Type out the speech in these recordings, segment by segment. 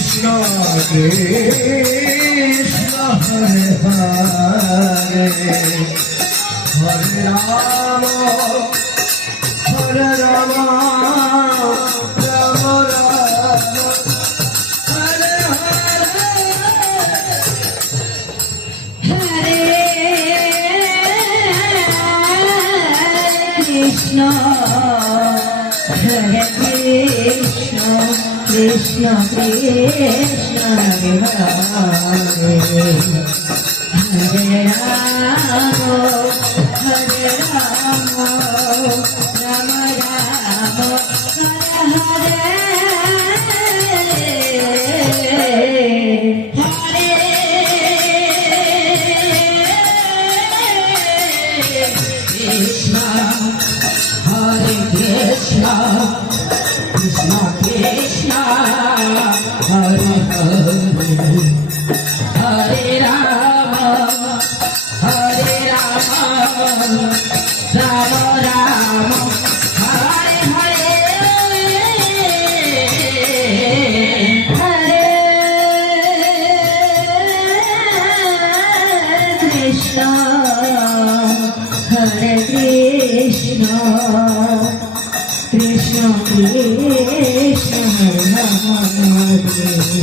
Krishna Krishna Hare Hare Hare Ram Hare Ram Ram Ram Hare Hare Hare Krishna Hare Krishna Krishna Krishna Hare Hare Hare Ram Hare Ram Ram Ram Hare Hare Krishna Hare Krishna Krishna Krishna Hare Hare Hare Ram Ram Ram Hare Hare Hare Krishna Hare Krishna Krishna Krishna Hare Hare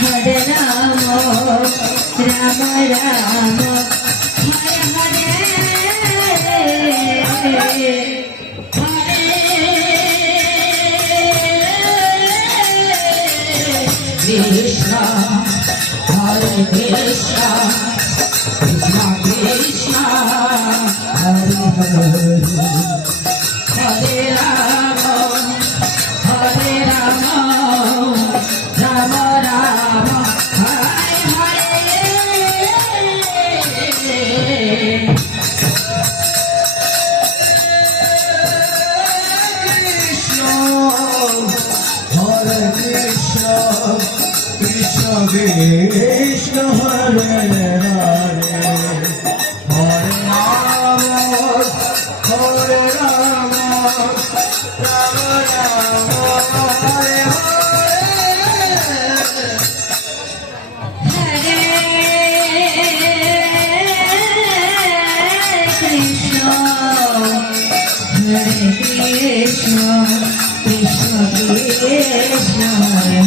Hare Ram Ram Ram Hare Hare Krishna Hare Krishna Krishna Krishna Hare Hare Hare Ram Ram Ram Hare Hare Krishna Hare Krishna Krishna Krishna Hare Hare Hare Ram Hare Ram Ram Ram Hare Hare Krishna Hare Krishna Krishna Krishna Hare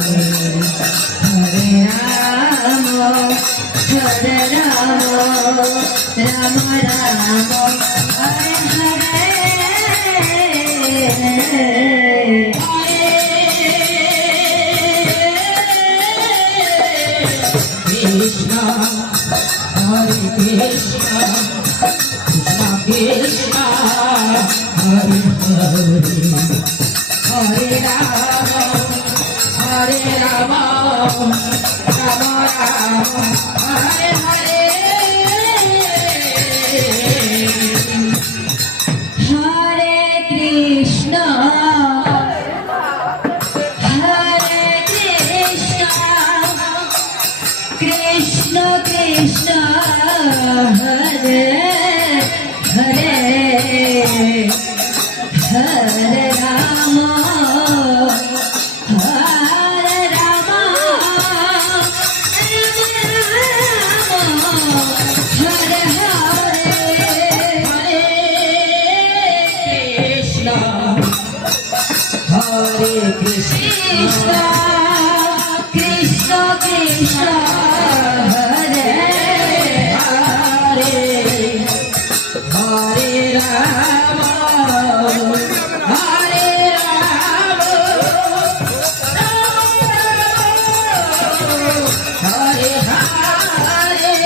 Hare Hare Ram Ram Ram Hare Hare Krishna Hare Krishna Krishna Krishna Hare Hare Hare Ram Ram Ram Hare Hare Hare Krishna Krishna Krishna Hare Hare Hare Ram Hare Ram Hare Hare Hare Krishna Hare Krishna Krishna Krishna Hare Hare Hare Ram Hare Ram Hare Hare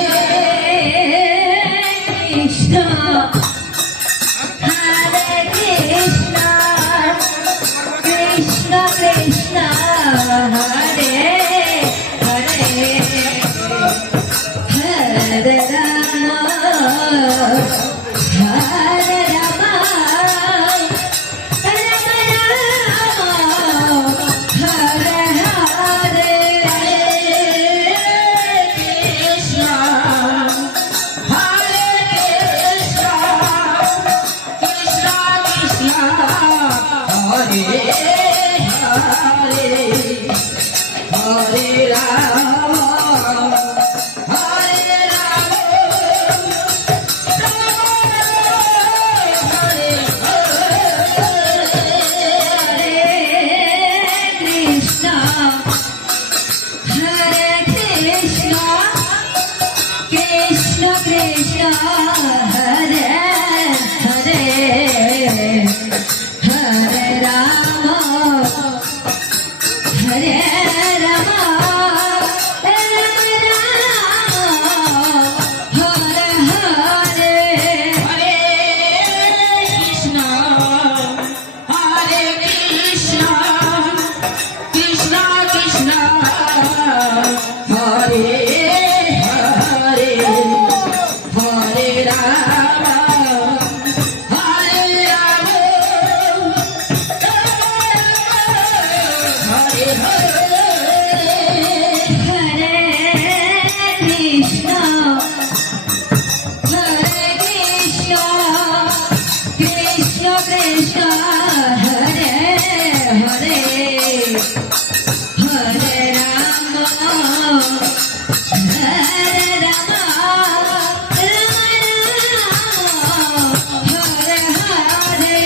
Krishna Hare Krishna Krishna Krishna Hare Hare Hare Ram Hare Ram Ram Ram Hare Hare Krishna Hare Krishna Krishna Krishna Hare Hare Hare Rama Hare Rama Rama Rama Hare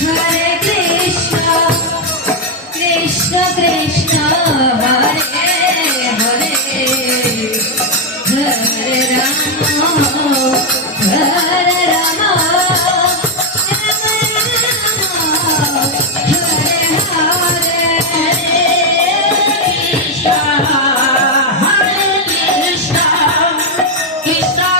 Hare Krishna Krishna Hare Hare Hare Rama Hare Rama Rama Rama Hare Krishna Hare Krishna Krishna Krishna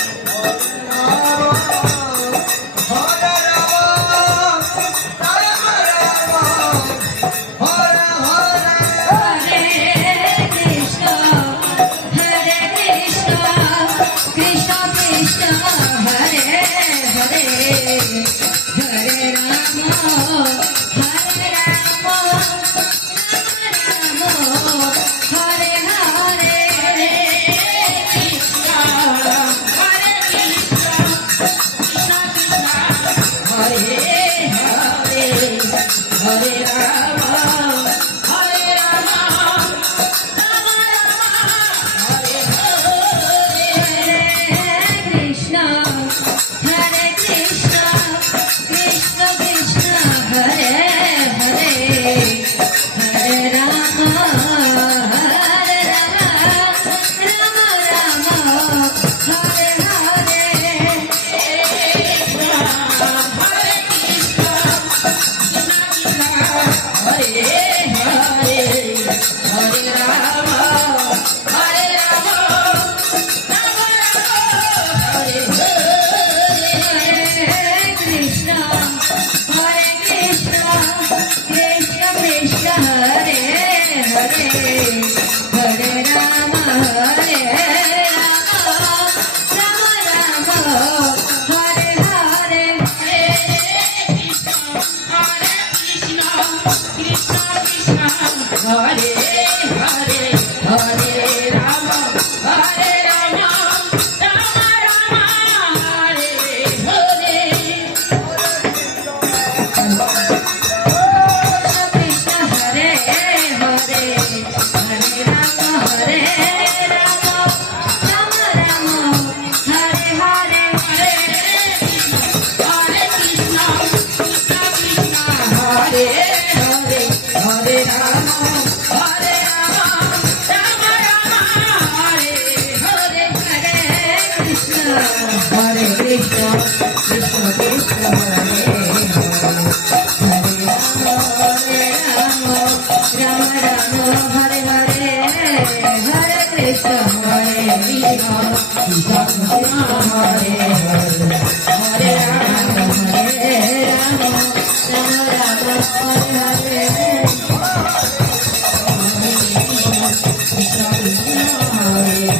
Hare Hare Hare Rama Hare Rama Rama Rama Hare Hare Krishna Hare Krishna Krishna Krishna Hare Hare Hare Rama Hare Rama Rama Rama Hare Hare Krishna Hare Krishna Krishna Krishna Hare Hare Hare Rama Hare Rama Krishna Hare Krishna Krishna Krishna Hare Hare Hare Rama Hare Rama Rama Rama Hare Hare Krishna Hare Krishna Hare Hare Hare Rama Hare Rama Hare Krishna Hare Krishna Krishna Krishna Hare Hare Hare Rama Hare Rama Rama Rama Hare Hare Krishna Krishna Hare Hare Hare Rama Hare Rama Rama Rama Hare Hare Krishna Hare Hare Hare Rama Hare Rama Rama Rama Hare Hare Hare Krishna Krishna Krishna Hare Hare Hare Rama Hare Rama Rama Rama Hare Hare Hare Krishna Hare Krishna Krishna Krishna Hare Hare Hare Rama Rama Rama Hare Hare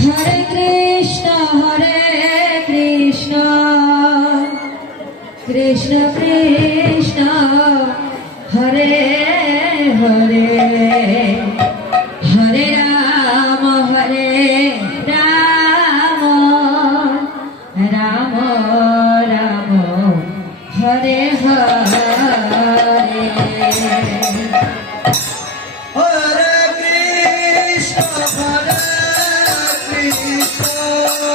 Hare Krishna Hare Krishna Krishna Krishna Hare Hare Hare Rama Hare Rama Rama Rama Hare Hare Hare Krishna Krishna Krishna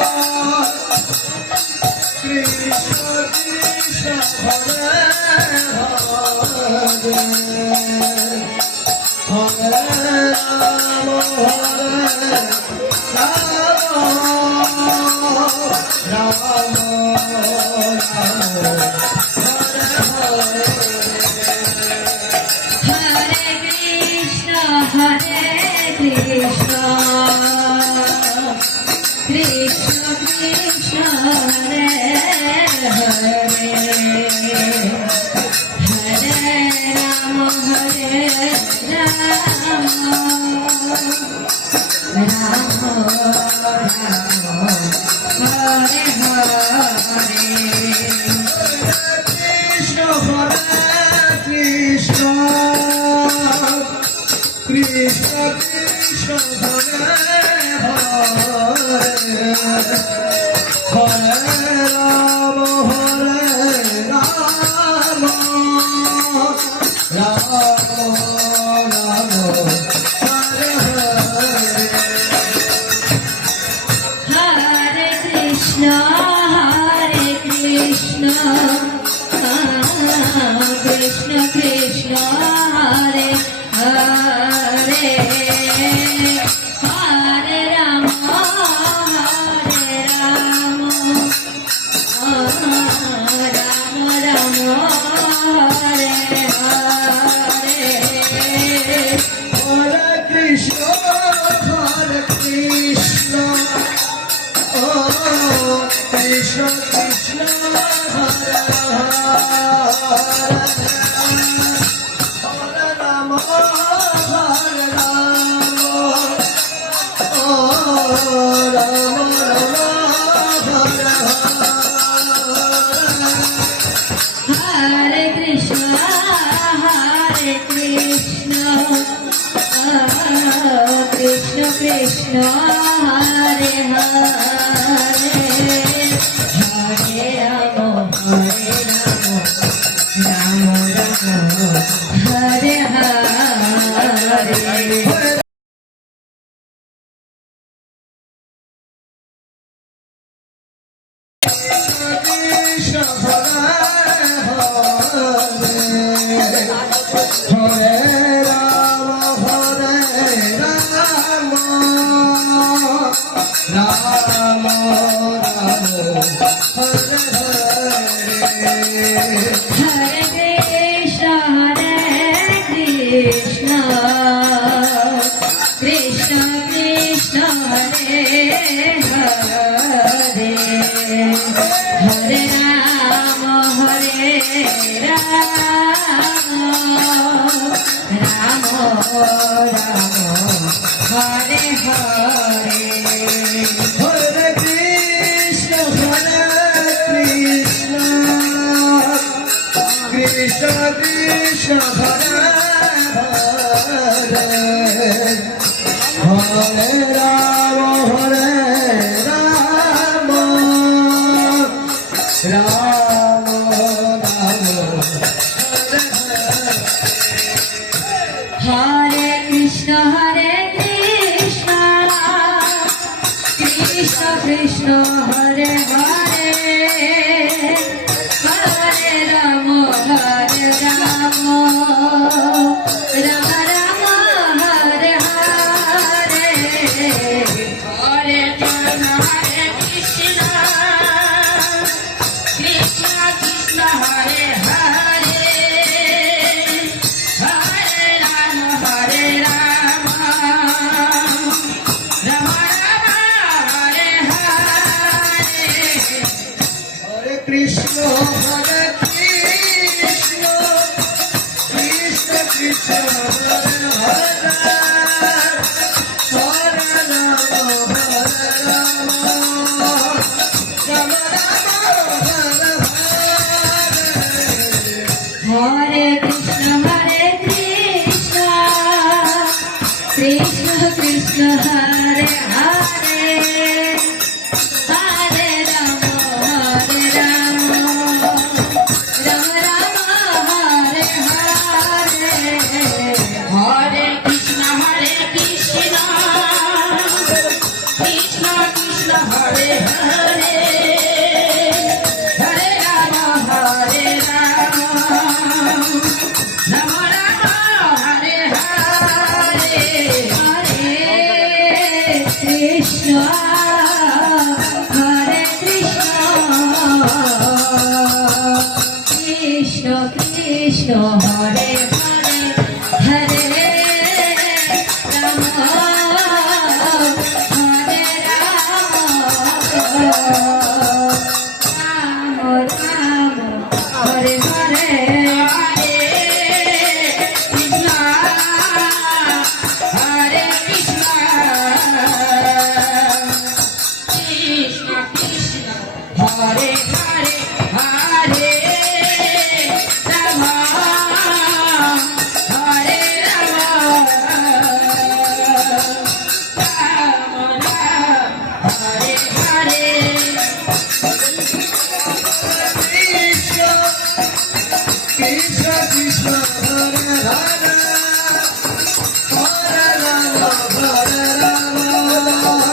Hare Hare Hare Rama Rama Rama Hare Hare Hare Krishna Krishna Krishna Hare Hare Hare Hare Hare Hare Hare Rama Hare Rama Rama Rama Hare Hare Krishna Krishna Krishna Hare Hare Hare Rama Hare Rama Rama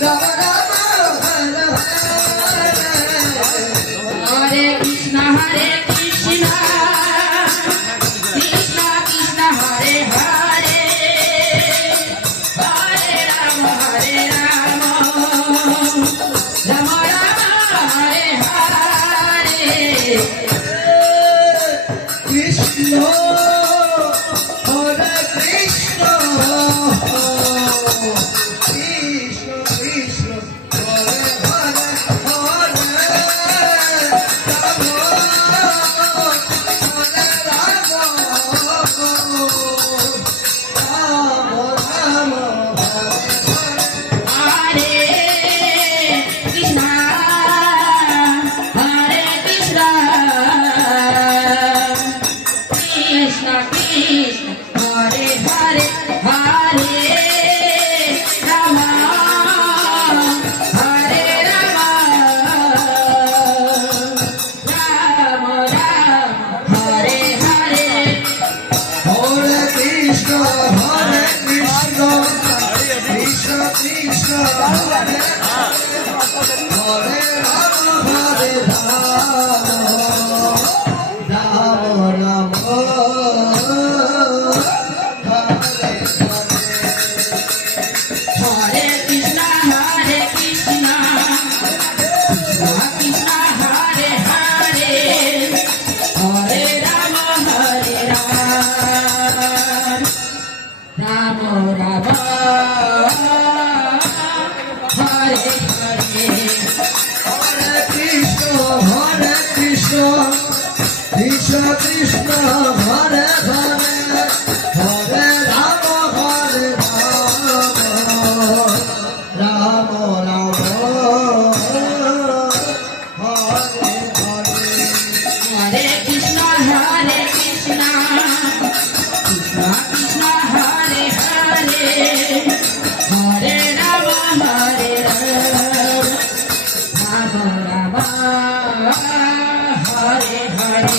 Rama Hare Hare Hare Krishna Hare Krishna Krishna Krishna Hare Hare Hare Rama Hare Rama Rama Rama Hare Hare Krishna Hare Krishna Krishna Krishna Hare Hare Hare Krishna Krishna Hare Hare Hare Rama Hare Rama Rama Rama Hare Hare Hare Krishna Hare Krishna Krishna Krishna Hare Hare Hare Rama Hare Rama Rama Rama Hare Hare Krishna Hare Krishna Krishna Krishna Hare Hare Hare Rama Hare Rama Rama Rama Hare Hare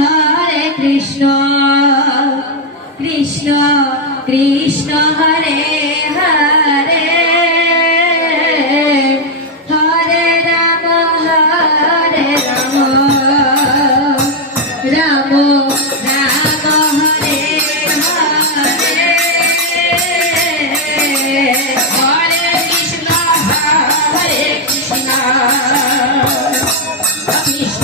Hare Krishna Krishna Krishna Hare Hare Hare Rama Hare Rama Rama Rama Hare Hare Hare Krishna Krishna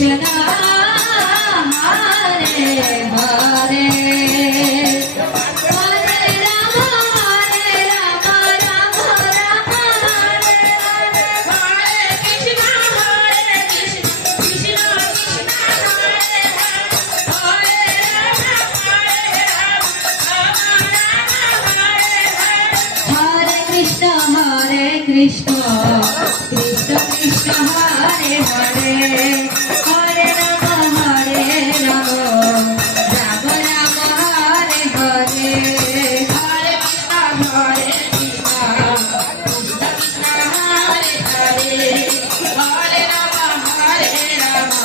Krishna Hare Hare Hare Rama Rama Rama Hare Hare Hare Krishna Krishna Krishna Hare Hare Hare Krishna Krishna Krishna Hare Hare Hare Rama Rama Rama Hare Hare Hare Krishna Krishna Krishna Hare Hare Hare Rama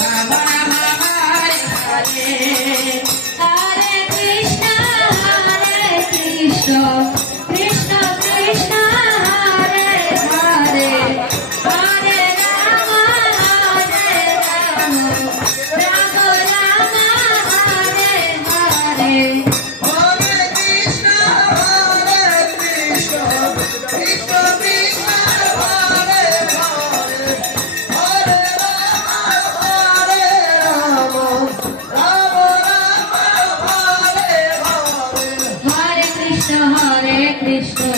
Rama Rama Hare Hare Hare Krishna Krishna Krishna Krishna Hare Hare Hare Rama Rama Rama Hare Hare Hare Krishna, Krishna Krishna, Hare Hare, Hare Rama, Rama Hare Hare. Hare Krishna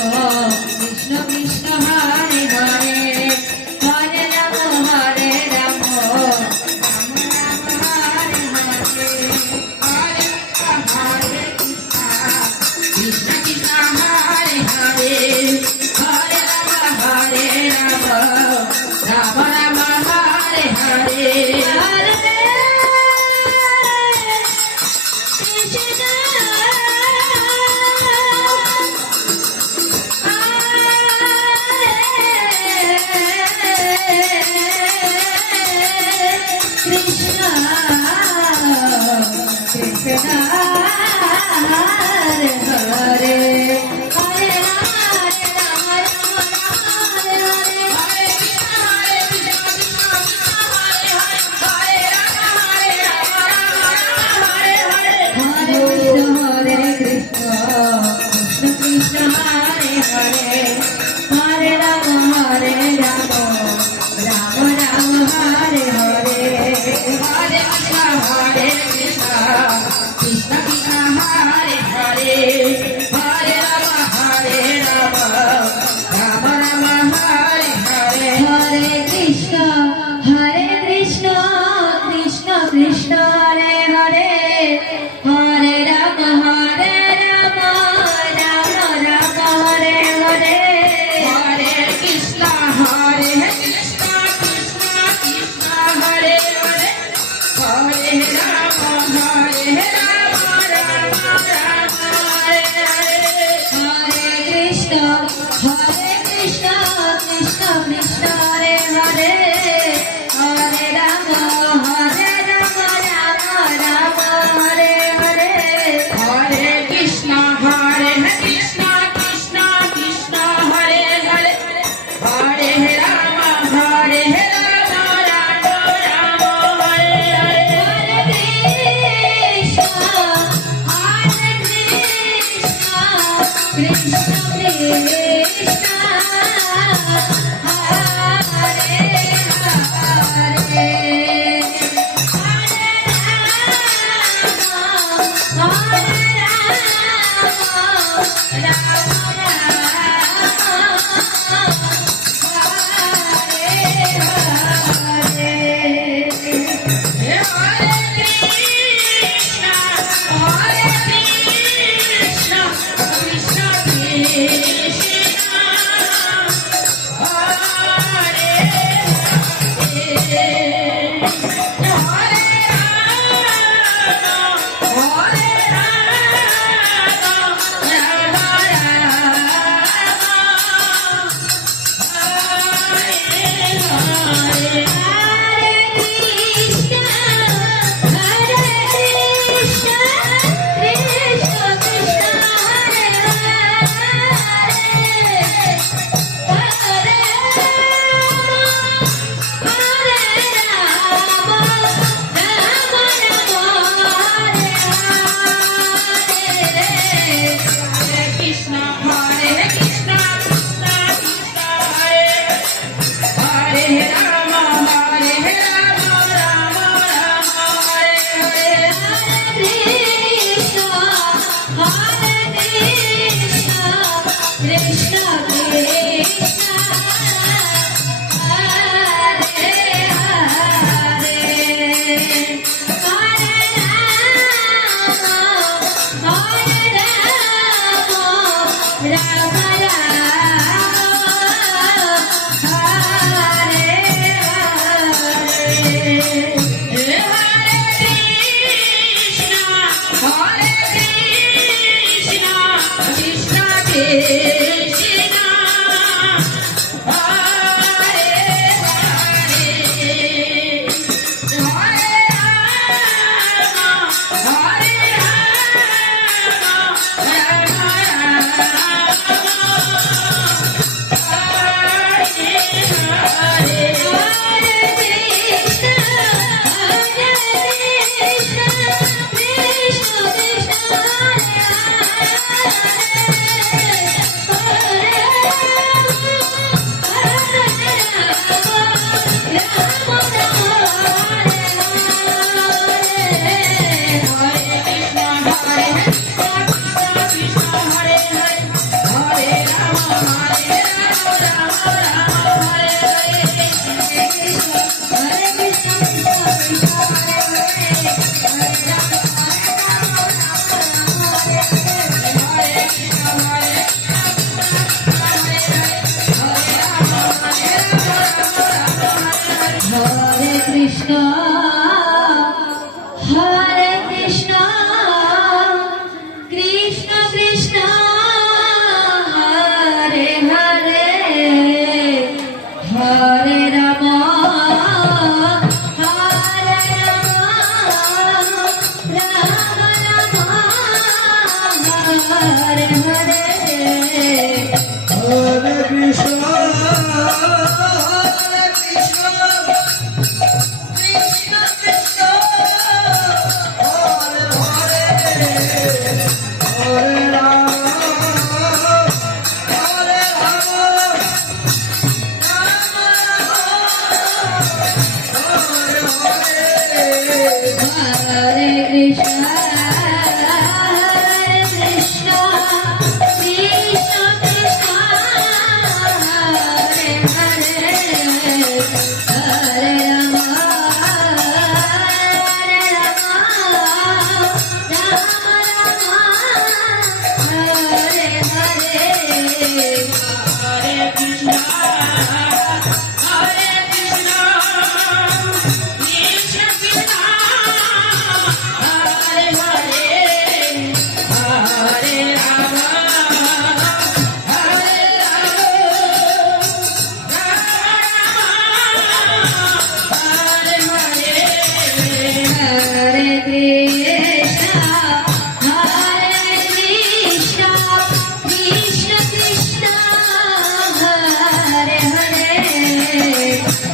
Krishna Krishna Hare Hare Hare Rama Rama Hare Hare Hare Krishna Krishna Hare Hare Hare Rama Rama Rama Hare Hare Hare Krishna Krishna Hare Hare Hare Rama Rama Rama Hare Hare Hare Krishna Krishna Hare Hare Krishna, Hare Krishna, Krishna Krishna, Hare Hare, Hare Rama, Hare Rama, Rama Rama, Hare Hare. Hare Krishna, Krishna Krishna, Hare Hare, Hare Rama, Hare Rama, Rama Rama, Hare Hare. Hare Krishna, Hare Krishna, Krishna Krishna, Hare Hare, Hare Rama, Hare Rama, Rama Rama, Hare Hare. Hare Krishna, Hare Krishna, Krishna Krishna, Hare Hare, Hare Rama, Hare Rama, Hare Hare, Hare Krishna, Hare Krishna, Krishna Krishna, Hare Hare,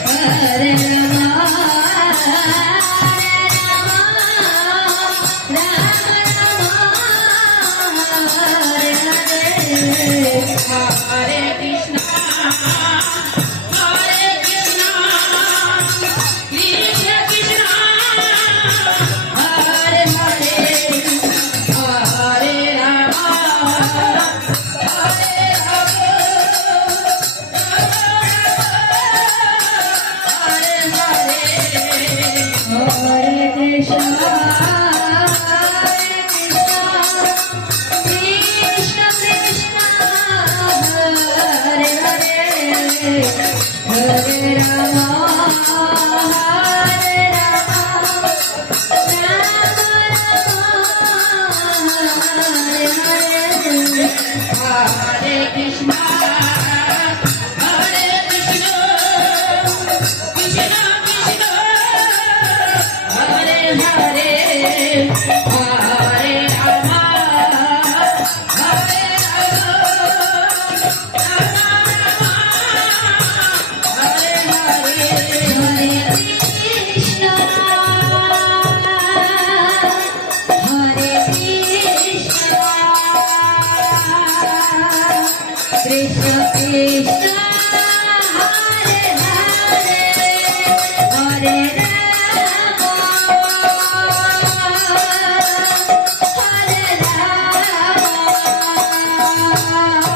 Hare Rama, Hare Rama, Rama Rama, Hare Hare, Hare Krishna, Hare Krishna, Krishna Krishna, Hare Hare, Hare Rama, Hare Rama, Hare Hare, Hare Krishna, Hare Krishna, Krishna Krishna, Hare Hare, Hare Rama, Hare Rama, Rama Rama, Hare Krishna, Hare Krishna, Krishna Krishna, Hare Hare, Hare Rama, Hare Rama, Rama Rama, Hare Hare, Hare Krishna, Hare Krishna, Krishna Krishna, Hare Hare, Hare Rama, Hare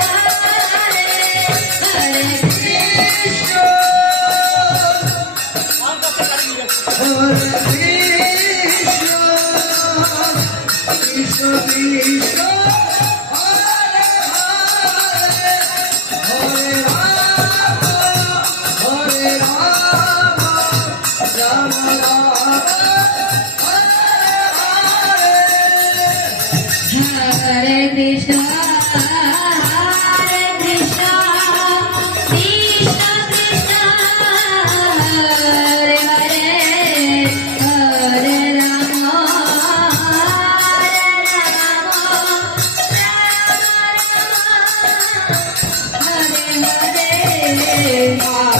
Krishna, Hare Krishna, Krishna Krishna, Hare Hare, Hare Rama, Hare Rama, Rama Rama, Hare Hare, Hare Krishna, Hare Krishna, Krishna Krishna, Hare Hare, Hare Rama, Hare Rama, Rama Rama, Hare Hare, Hare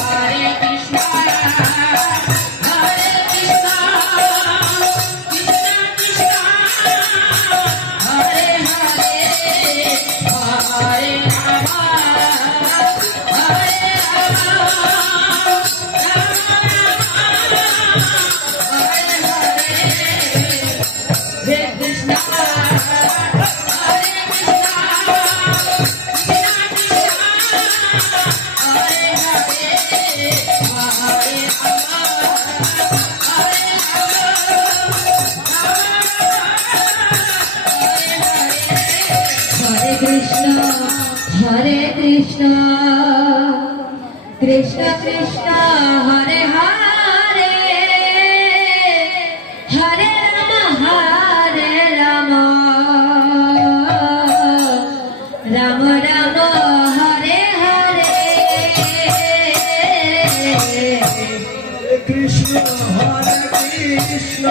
Krishna, Hare Krishna, Krishna Krishna, Hare Hare, Hare Rama, Hare Rama, Hare Krishna, Hare Krishna, Krishna Krishna Hare Hare Hare Ram Ram Ram Hare Hare Krishna Hare Krishna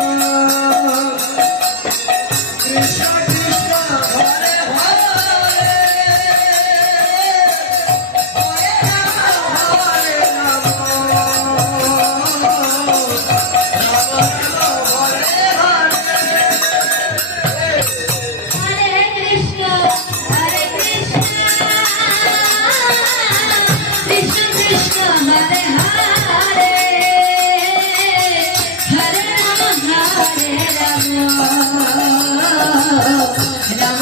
Krishna Krishna Hare Hare Hare Ram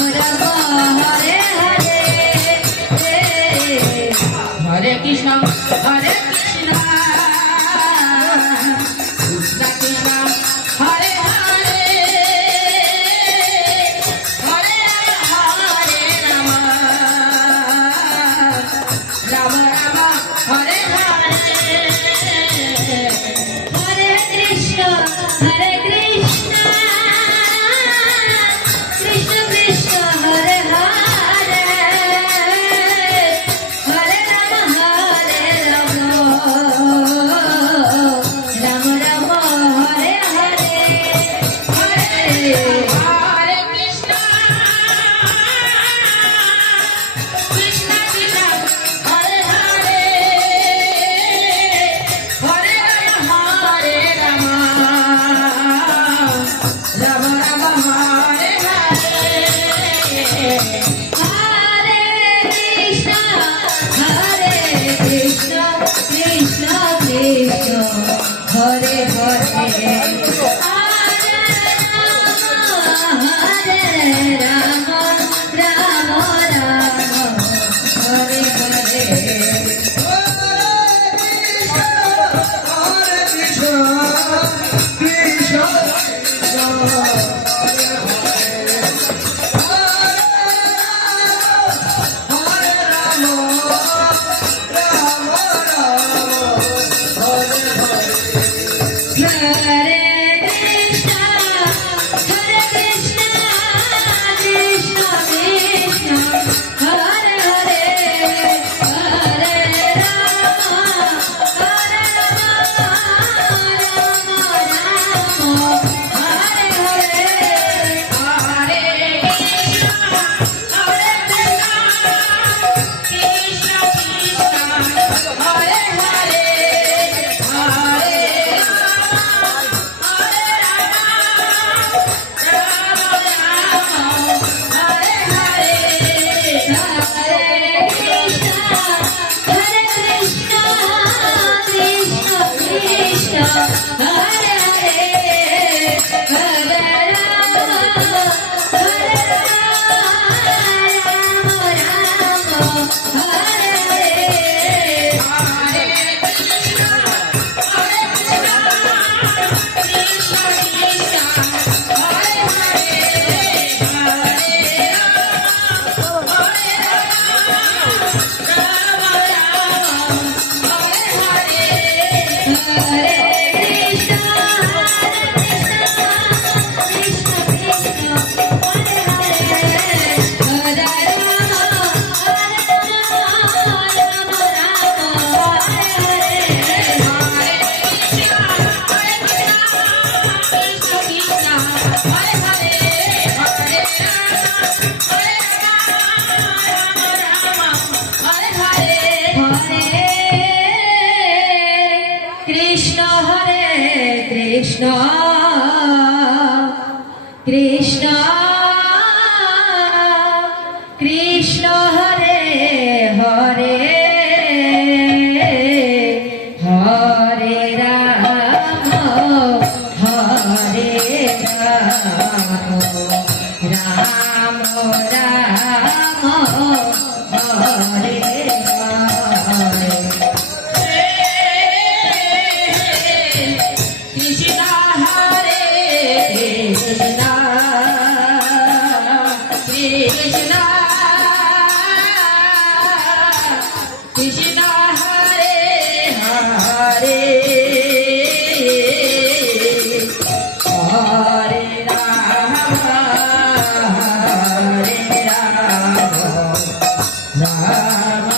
Hare Hare Hare Krishna Krishna Krishna Hare Hare Hare Ram Ram Ram Hare Hare Hare Krishna Hare Krishna Krishna Krishna Hare Hare Hare Ram Ram Ram Hare Hare Hare Krishna Krishna Krishna Hare Hare Hare Ram Ram Ram Hare Hare Hare Krishna Krishna Krishna Hare Hare Hare Ram Ram Ram Hare Hare Hare Krishna Krishna Krishna Hare Hare Hare Ram Ram Ram Hare Hare Hare Krishna Krishna Hare Ram Ram Hare Hare Hare Krishna Krishna Krishna Krishna Hare Hare Hare Ram Ram Hare Hare Hare Krishna Krishna Krishna Hare Hare Hare Krishna Hare Krishna Krishna Krishna Hare Hare Hare Ram Hare Ram Ram Ram Hare Hare Krishna Hare Krishna Krishna Krishna Hare Rama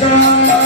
Rama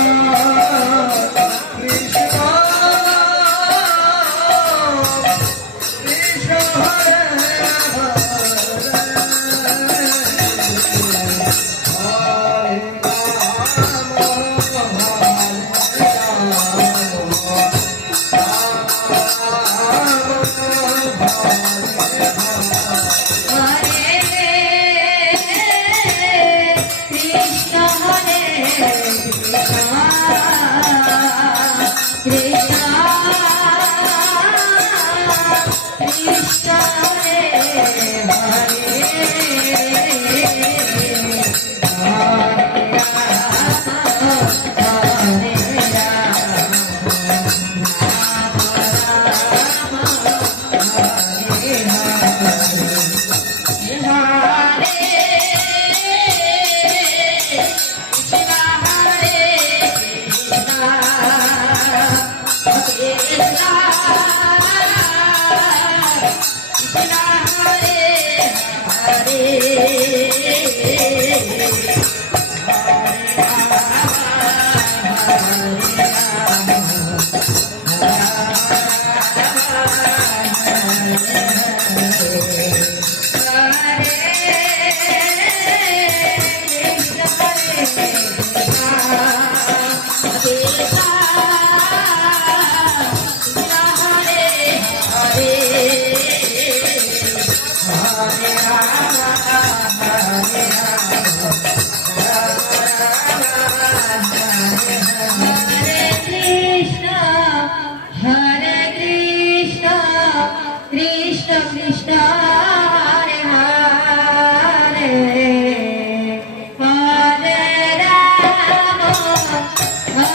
Hare Krishna Hare Krishna Krishna Hare Hare Hare Rama Hare Rama Rama Rama Hare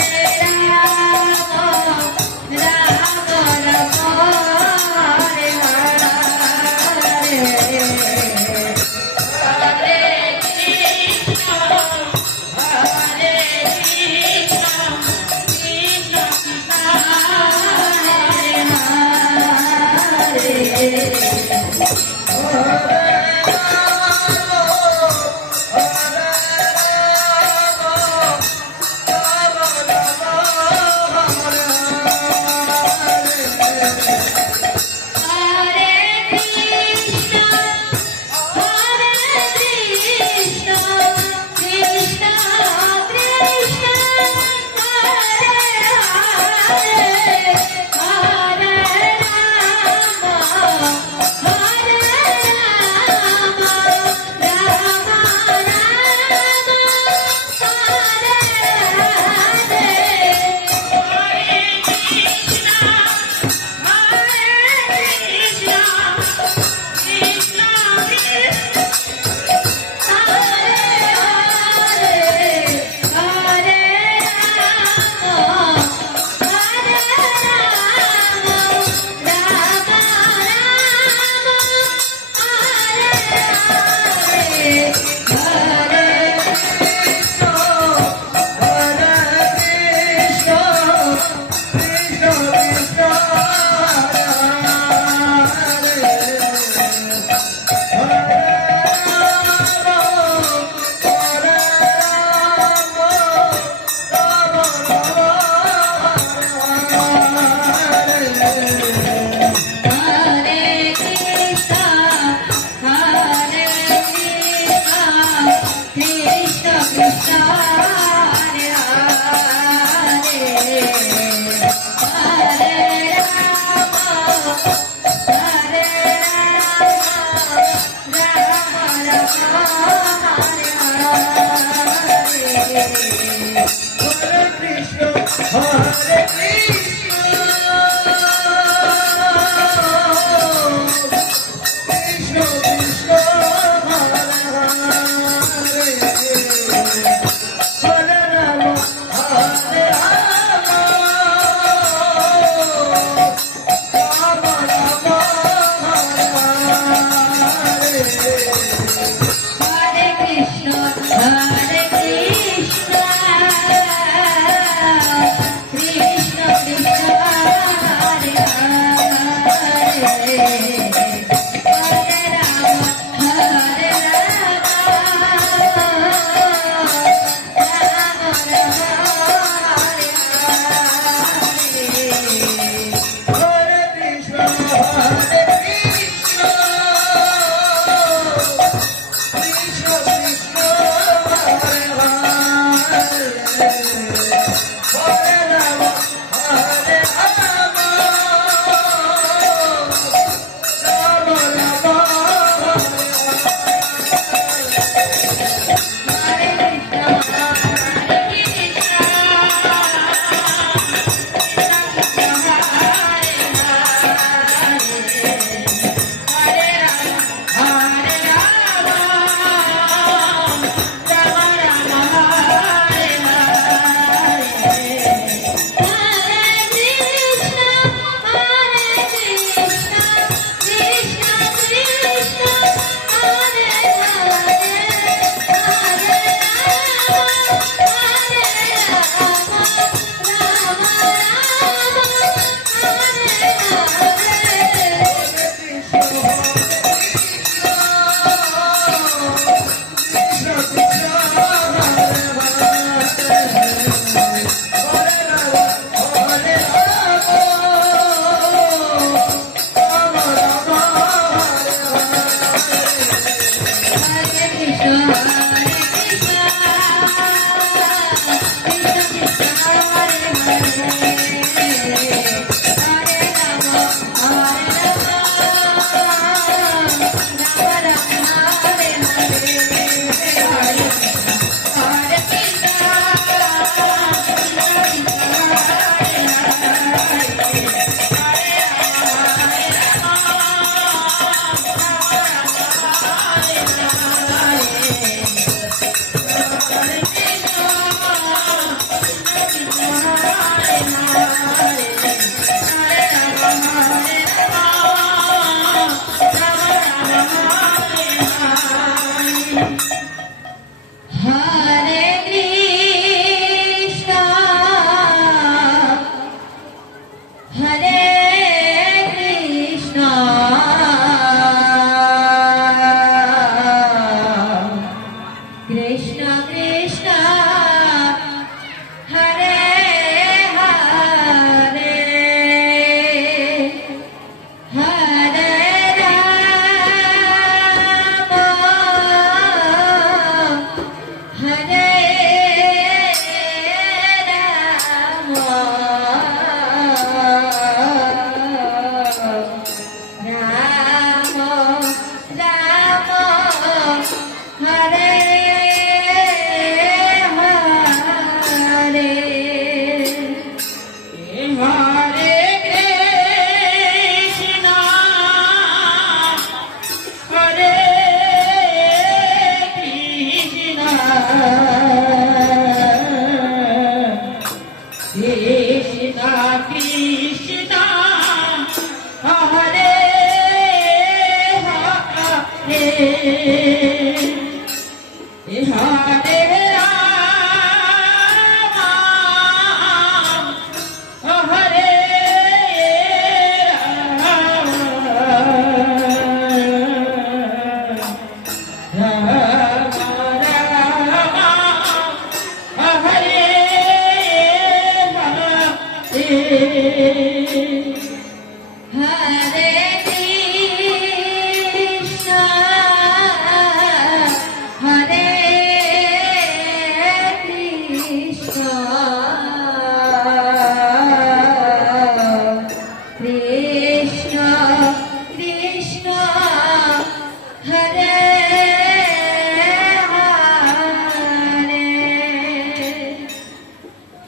Krishna Krishna Hare Hare Hare Rama Hare Rama Rama Rama Hare Hare Hare Krishna Hare Krishna Krishna Krishna Hare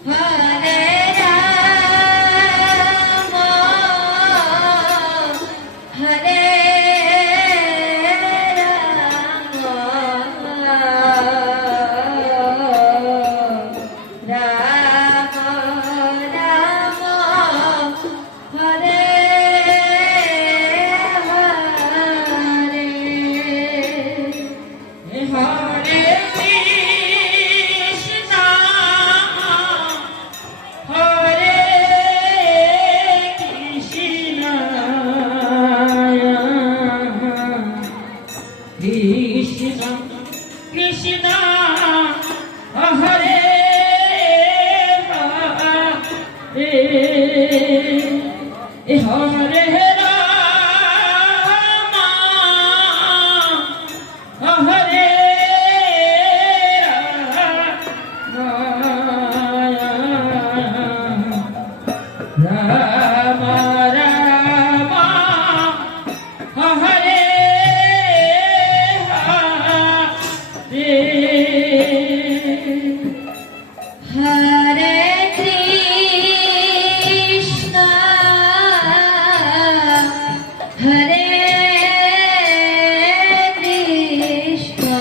Hare Hare Ram Hare Ram Ram Hare Hare Krishna, Hare Krishna,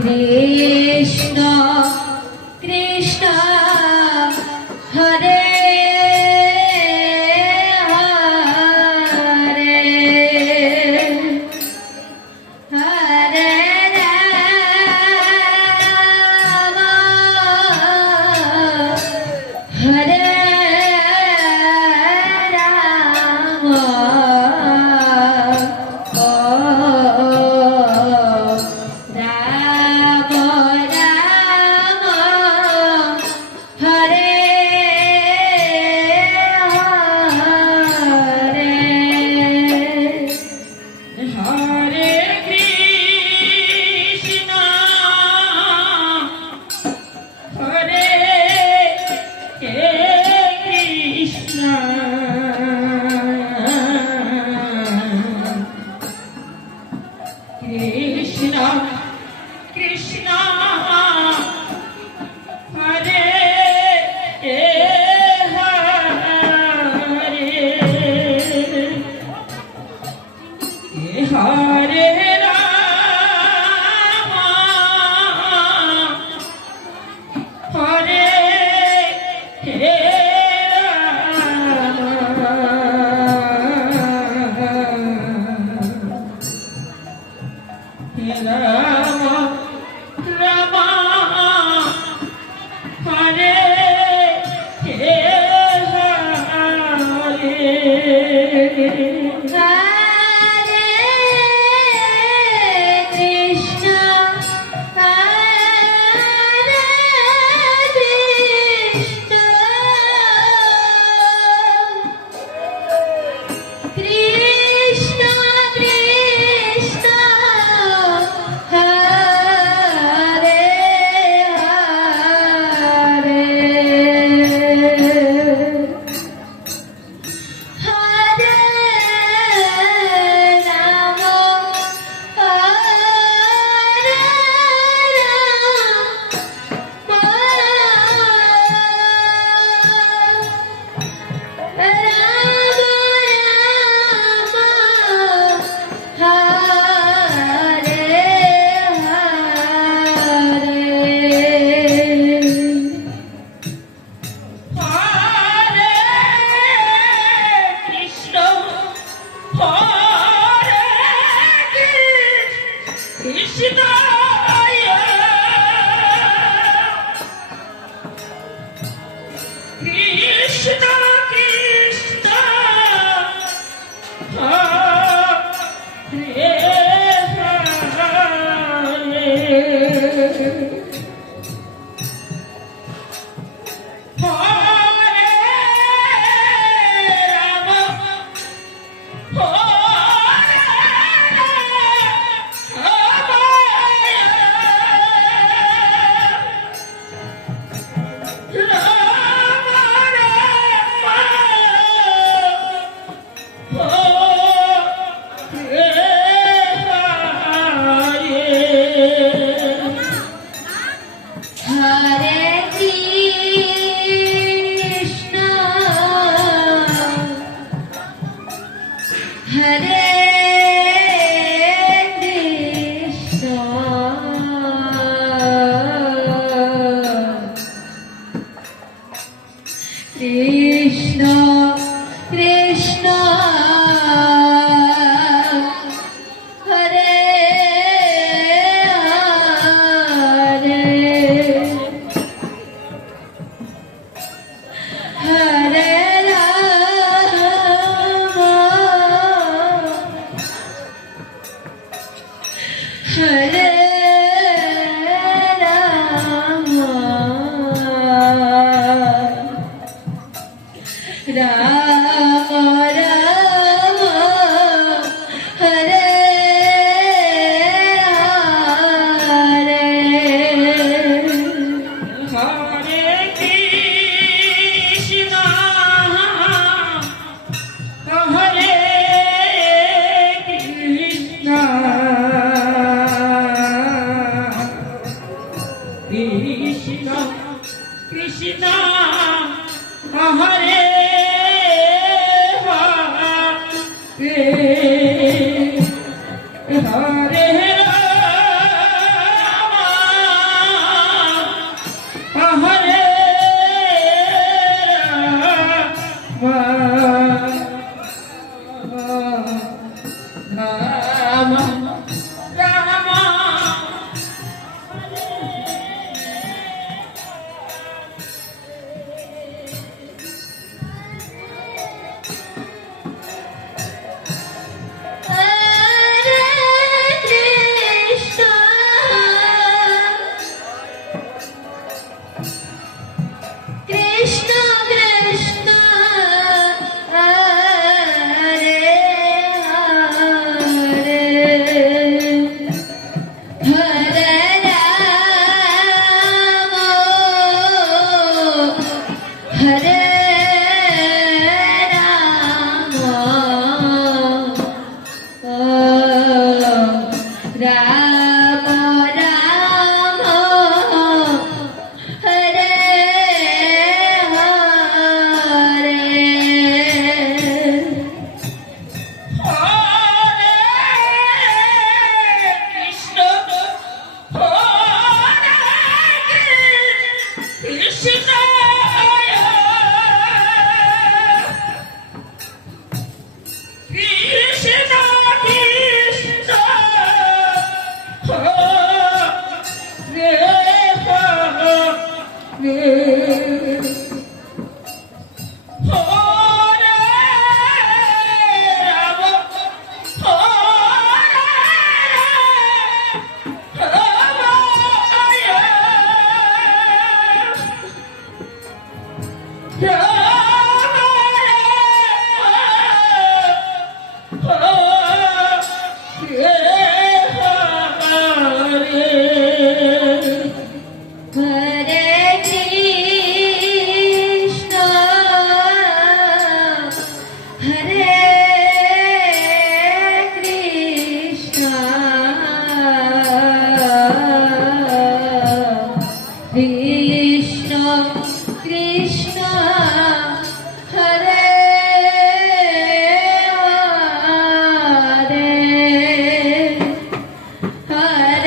Krishna Krishna, Hare Hare. Hare Rama, Hare Rama, Rama Rama, Hare Hare. Hare Krishna, Hare Krishna, Krishna Krishna. Ram Ram Hare Hare Hare Krishna Hare Krishna Krishna Krishna Hare Hare Ram Hare Ram Ram Hare Krishna Krishna Krishna Hare Hare Hare Ram Hare Ram Ram Ram Hare Hare Krishna, Hare Krishna, Krishna Krishna, Hare Hare, Hare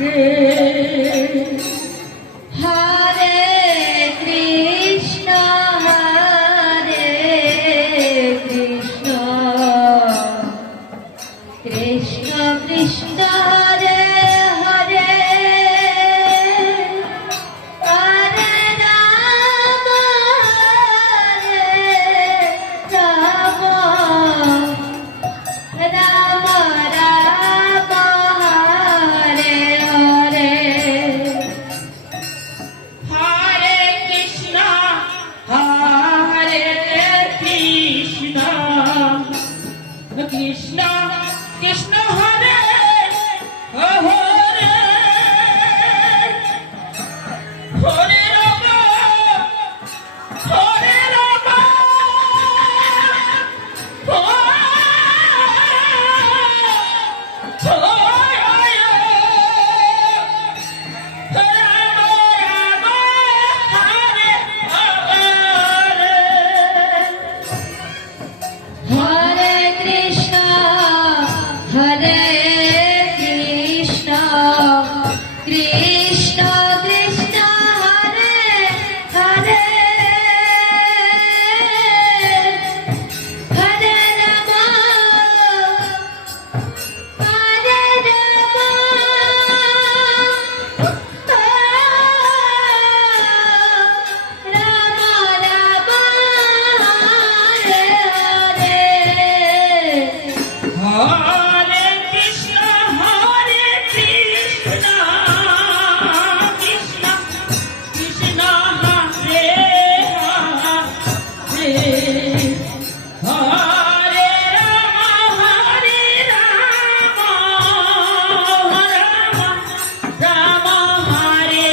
Hare Krishna Krishna Krishna Hare Hare Hare Ram Ram Ram Ram Hare Hare Hare Krishna Hare Krishna Krishna Krishna Hare Hare Hare Ram Hare Ram Hare Krishna Hare Krishna Krishna Krishna Hare Hare Hare Ram Hare Ram Ram Hare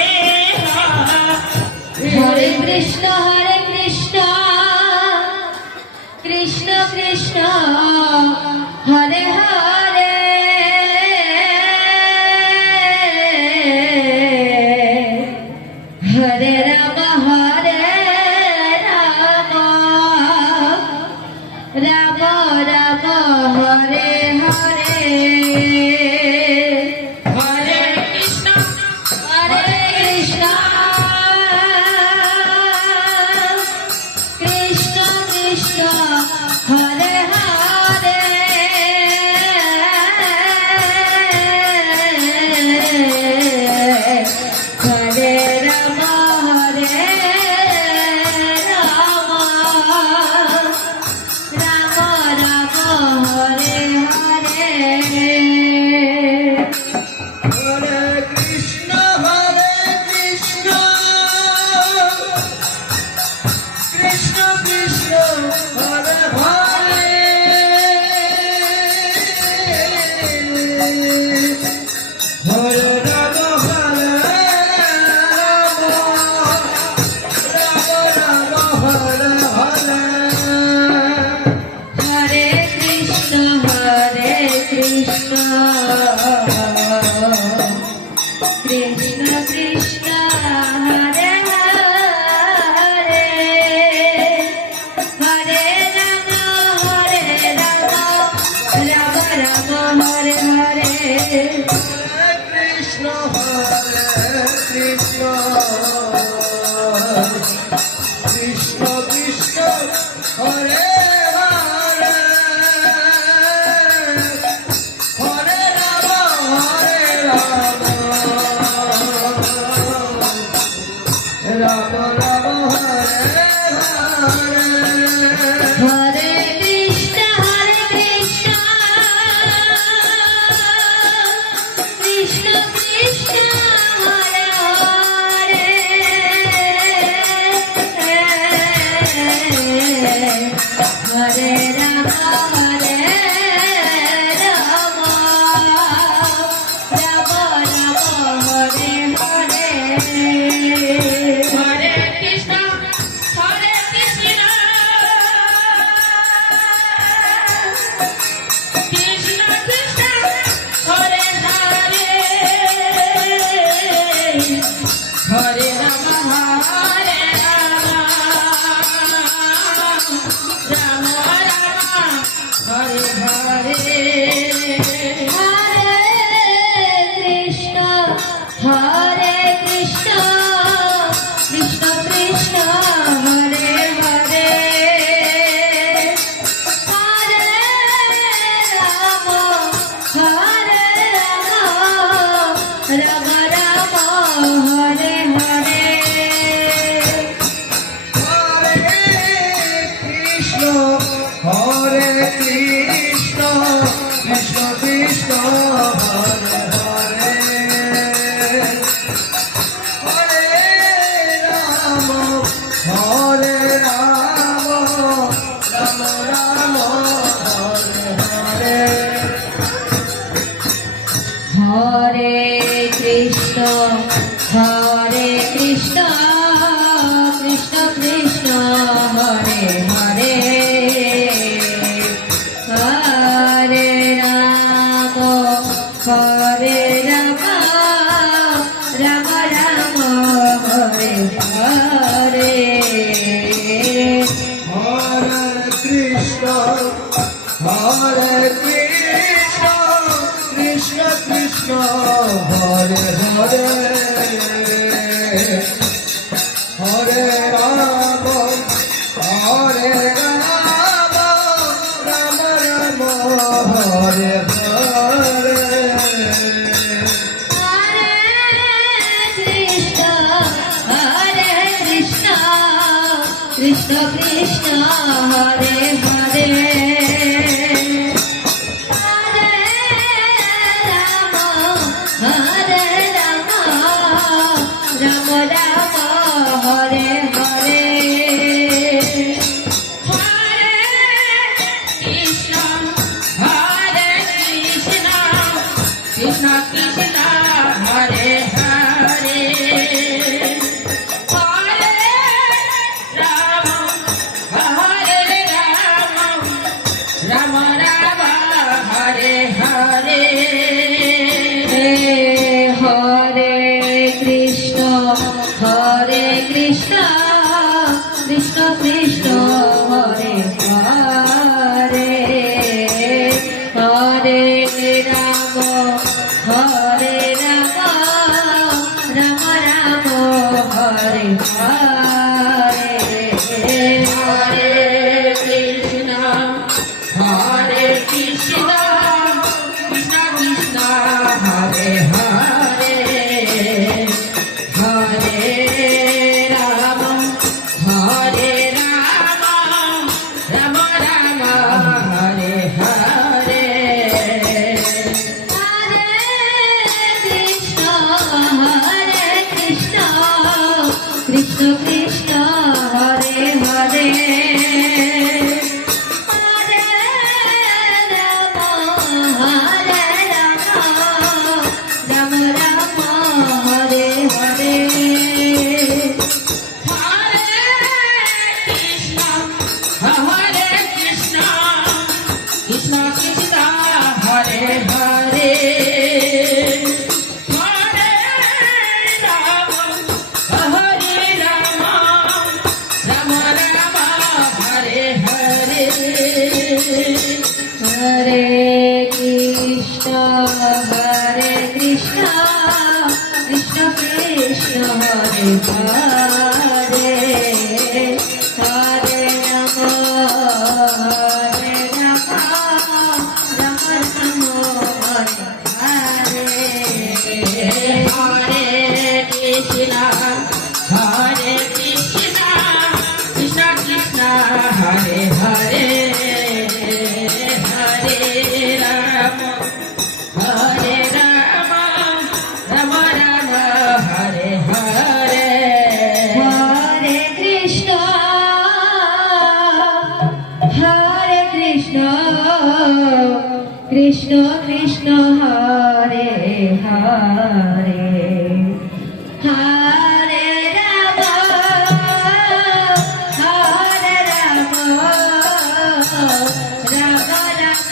Krishna Krishna Krishna Hare Hare Hare Ram Ram Hare Hare Krishna Krishna Krishna Hare Hare Hare Ram Ram Ram Hare Hare Hare Krishna Hare Krishna Krishna Krishna Hare Hare Hare Ram Ram Ram Hare Hare Hare Krishna Krishna Krishna Hare Hare Hare Ram Ram Hare Hare Hare Krishna Krishna Krishna Hare Hare Hare Ram Ram Ram Hare Hare Krishna Krishna Krishna Krishna Hare Hare Hare Ram Ram Ram Hare Hare Hare Krishna Krishna Krishna Hare Hare Hare Ram Ram Ram Hare Hare Hare Krishna Krishna Krishna Krishna Hare Hare Hare Ram Hare Ram Ram Ram Hare Hare Hare Krishna Hare Krishna, Krishna Krishna, Hare Hare, Hare Rama, Hare Rama, Rama Rama, Hare Hare. Hare Krishna, Krishna Krishna, Hare Hare, Hare Rama, Hare Rama, Rama Rama, Hare Hare. Hare Krishna, Krishna Krishna, Hare Hare, Hare Rama, Hare Rama, Rama Rama, Hare Hare. Hare Krishna, Krishna Krishna, Hare Hare, Hare Rama, Hare Rama, Rama Rama, Hare Hare. Hare Krishna, Krishna Krishna, Hare Hare, Hare Rama, Rama Rama, Hare Hare. Krishna Krishna, Hare Hare, Hare Rama, Hare Rama, Rama Rama, Hare Hare. Hare Krishna, Krishna Krishna, Hare Hare, Hare Rama, Rama Rama, Hare Hare. Hare Krishna, Krishna Krishna, Hare Hare, Hare Rama, Rama Rama, Hare Hare. Krishna Krishna, Hare Hare, Hare Rama, Rama Rama, Hare Hare. Krishna Krishna, Hare Hare, Hare Rama, Rama Rama, Hare Hare. Hare Krishna, Krishna Krishna, Hare Hare, Hare Rama, Rama Rama, Hare Hare. Hare Krishna, Krishna Krishna, Hare Hare, Hare Rama, Rama Rama, Hare Hare. Hare Krishna, Krishna Krishna, Hare Hare, Hare Rama, Rama Rama, Hare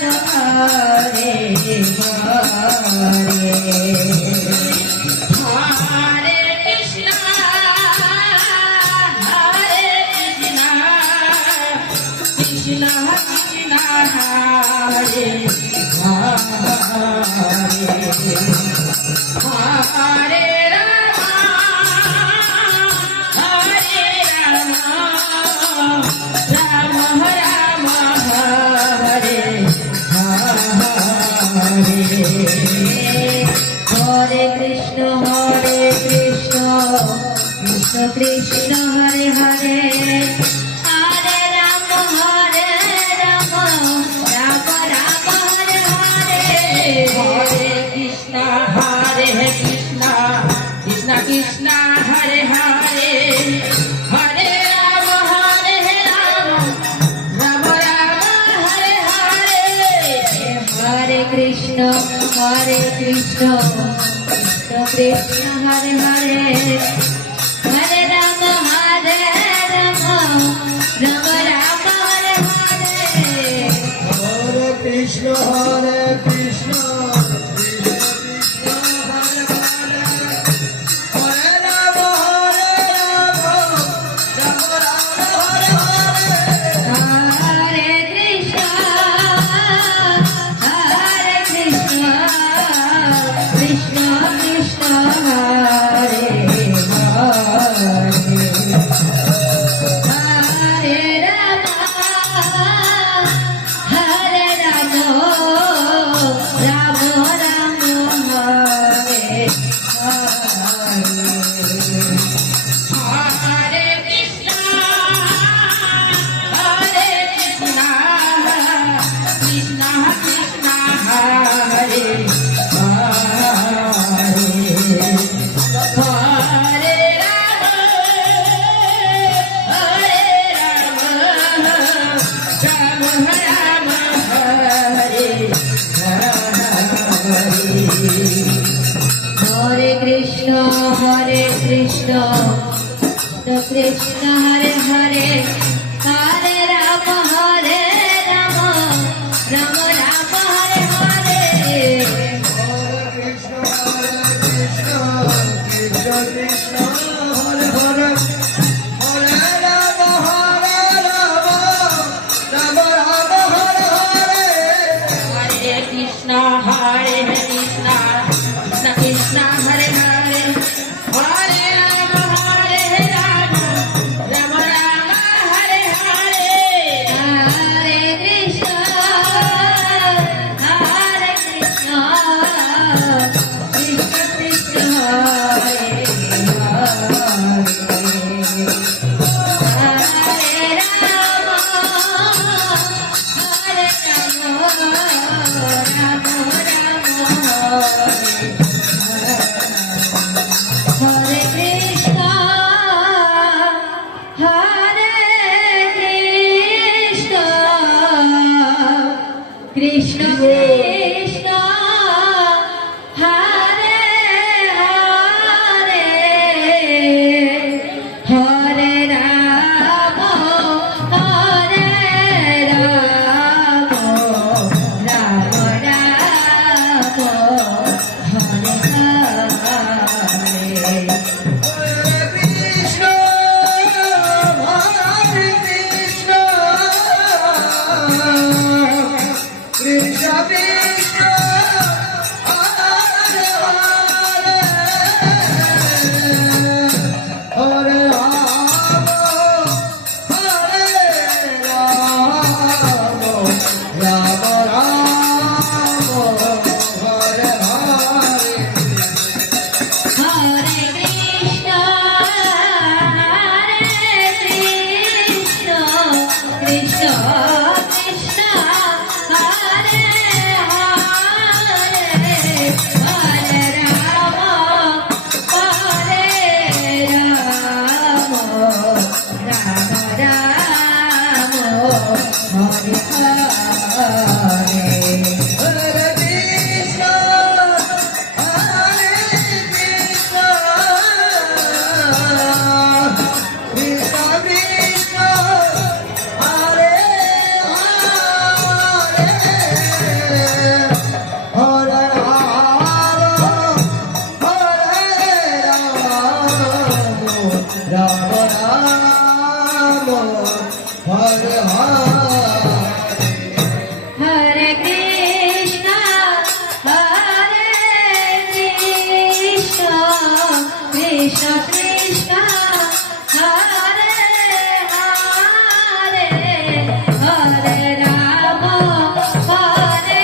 Hare. Hare Krishna, Krishna Krishna, Hare Hare. Krishna Krishna Krishna Hare Hare Hare Ram Ram Ram Hare Hare Hare Krishna, Hare Krishna, Krishna Krishna, Hare Hare, Hare Rama, Rama Rama, Hare Hare. Hare Krishna Krishna Krishna Hare Hare Hare Ram Ram Ram Hare Hare Hare Krishna, Hare Krishna, Krishna Krishna, Hare Hare, Hare Rama, Rama Rama, Hare Hare. Hare Krishna Krishna Krishna Hare Hare Ram Ram Ram Hare Hare Krishna, Hare Krishna, Krishna Krishna, Hare Hare, Hare Rama, Rama Rama, Hare Hare Krishna Krishna Krishna Hare Hare Hare Ram Ram Ram Hare Hare Hare Krishna, Hare Krishna, Krishna Krishna, Hare Hare, Hare Rama, Rama Rama, Hare Hare. Hare Krishna, Hare Krishna, Krishna Krishna, Hare Hare, Hare Rama, Rama Rama, Hare Hare. Hare Krishna Krishna Krishna Hare Hare Ram Ram Hare Krishna Krishna Krishna Hare Hare Hare Ram Ram Ram Ram Hare Hare Hare Krishna, Hare Krishna, Krishna Krishna, Hare Hare, Hare Rama, Rama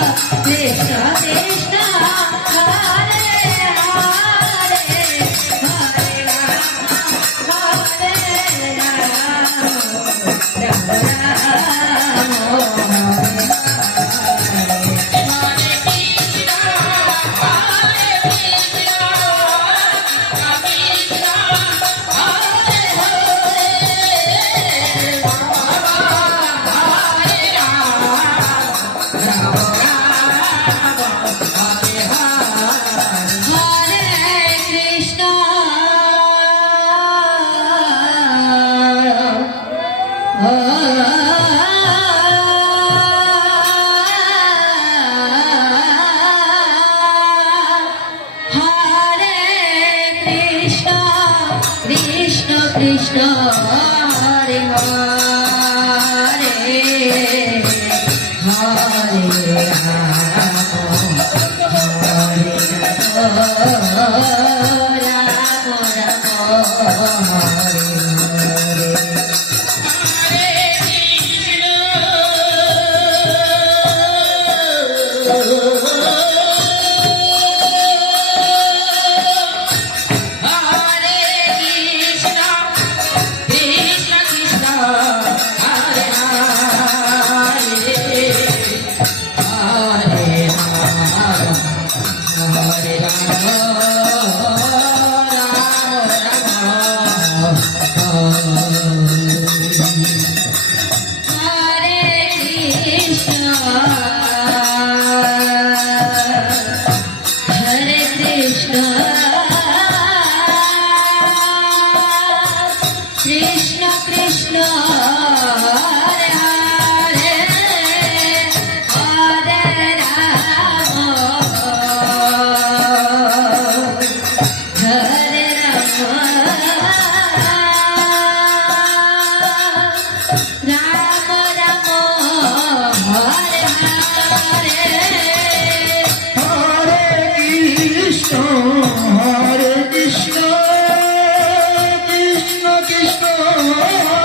Krishna Krishna Hare Hare Hare Rama Rama Rama Krishna Hare Hare Hare Krishna Krishna Hare Hare Hare Rama Hare Rama Rama Rama Hare Hare Hare Krishna, Hare Krishna, Krishna Krishna, Hare Hare, Hare Rama, Hare Rama, Rama Rama, Hare Hare. Hare Krishna, Hare Krishna, Krishna Krishna, Hare Hare, Hare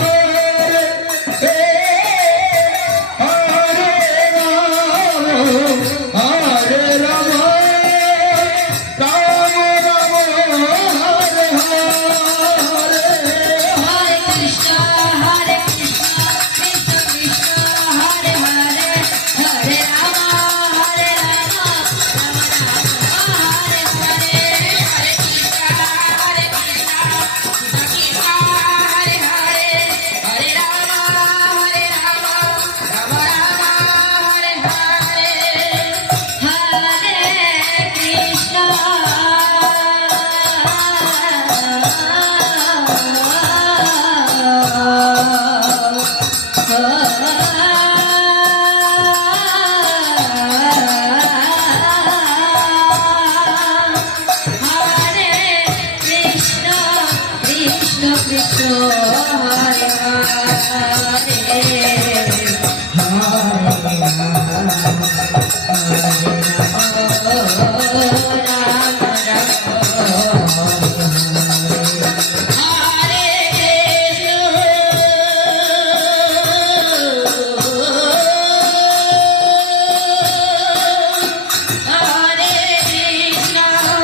Rama, Hare Rama, Rama Rama, Hare Hare. Hare Krishna, Hare Krishna, Krishna Krishna, Hare Hare, Hare Rama, Hare Rama, Rama Rama, Hare Hare. Hare Krishna.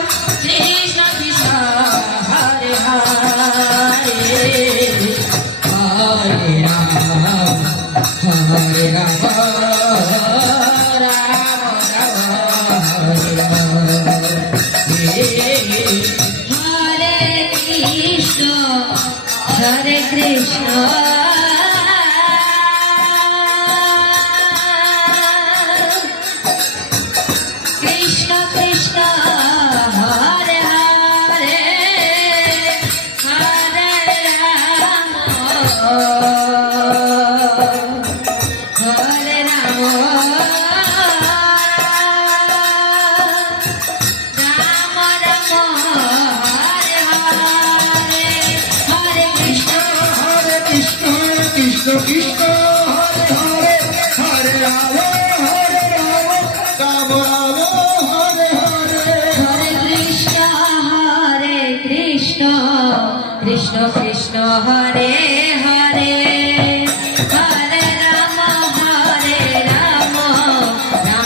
Krishna Krishna Hare Hare Hare Krishna. Krishna Krishna Hare Hare Hare Rama Hare Rama Rama Rama Hare Hare Hare Krishna Hare Krishna, Krishna Krishna, Hare Hare, Hare Rama, Hare Rama, Rama Rama, Hare Hare. Hare Krishna, Krishna Krishna, Hare Hare, Hare Rama, Hare Rama, Rama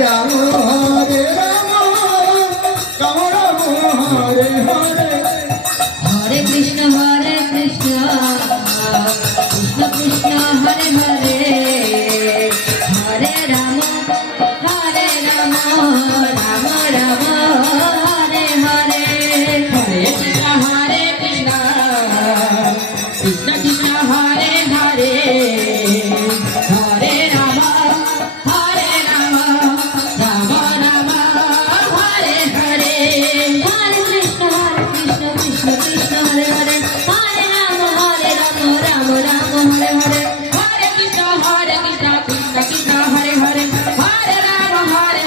Ram Ram Ram Hare Hare Hare Krishna Krishna Krishna Hare Hare Hare Ram Ram Ram Hare Hare Hare Krishna Krishna Krishna Hare Hare Hare Ram Ram Ram Hare Hare Hare Krishna Krishna Krishna Hare Hare Hare Ram Ram Ram Hare Hare Hare Krishna Krishna Krishna Hare Hare Hare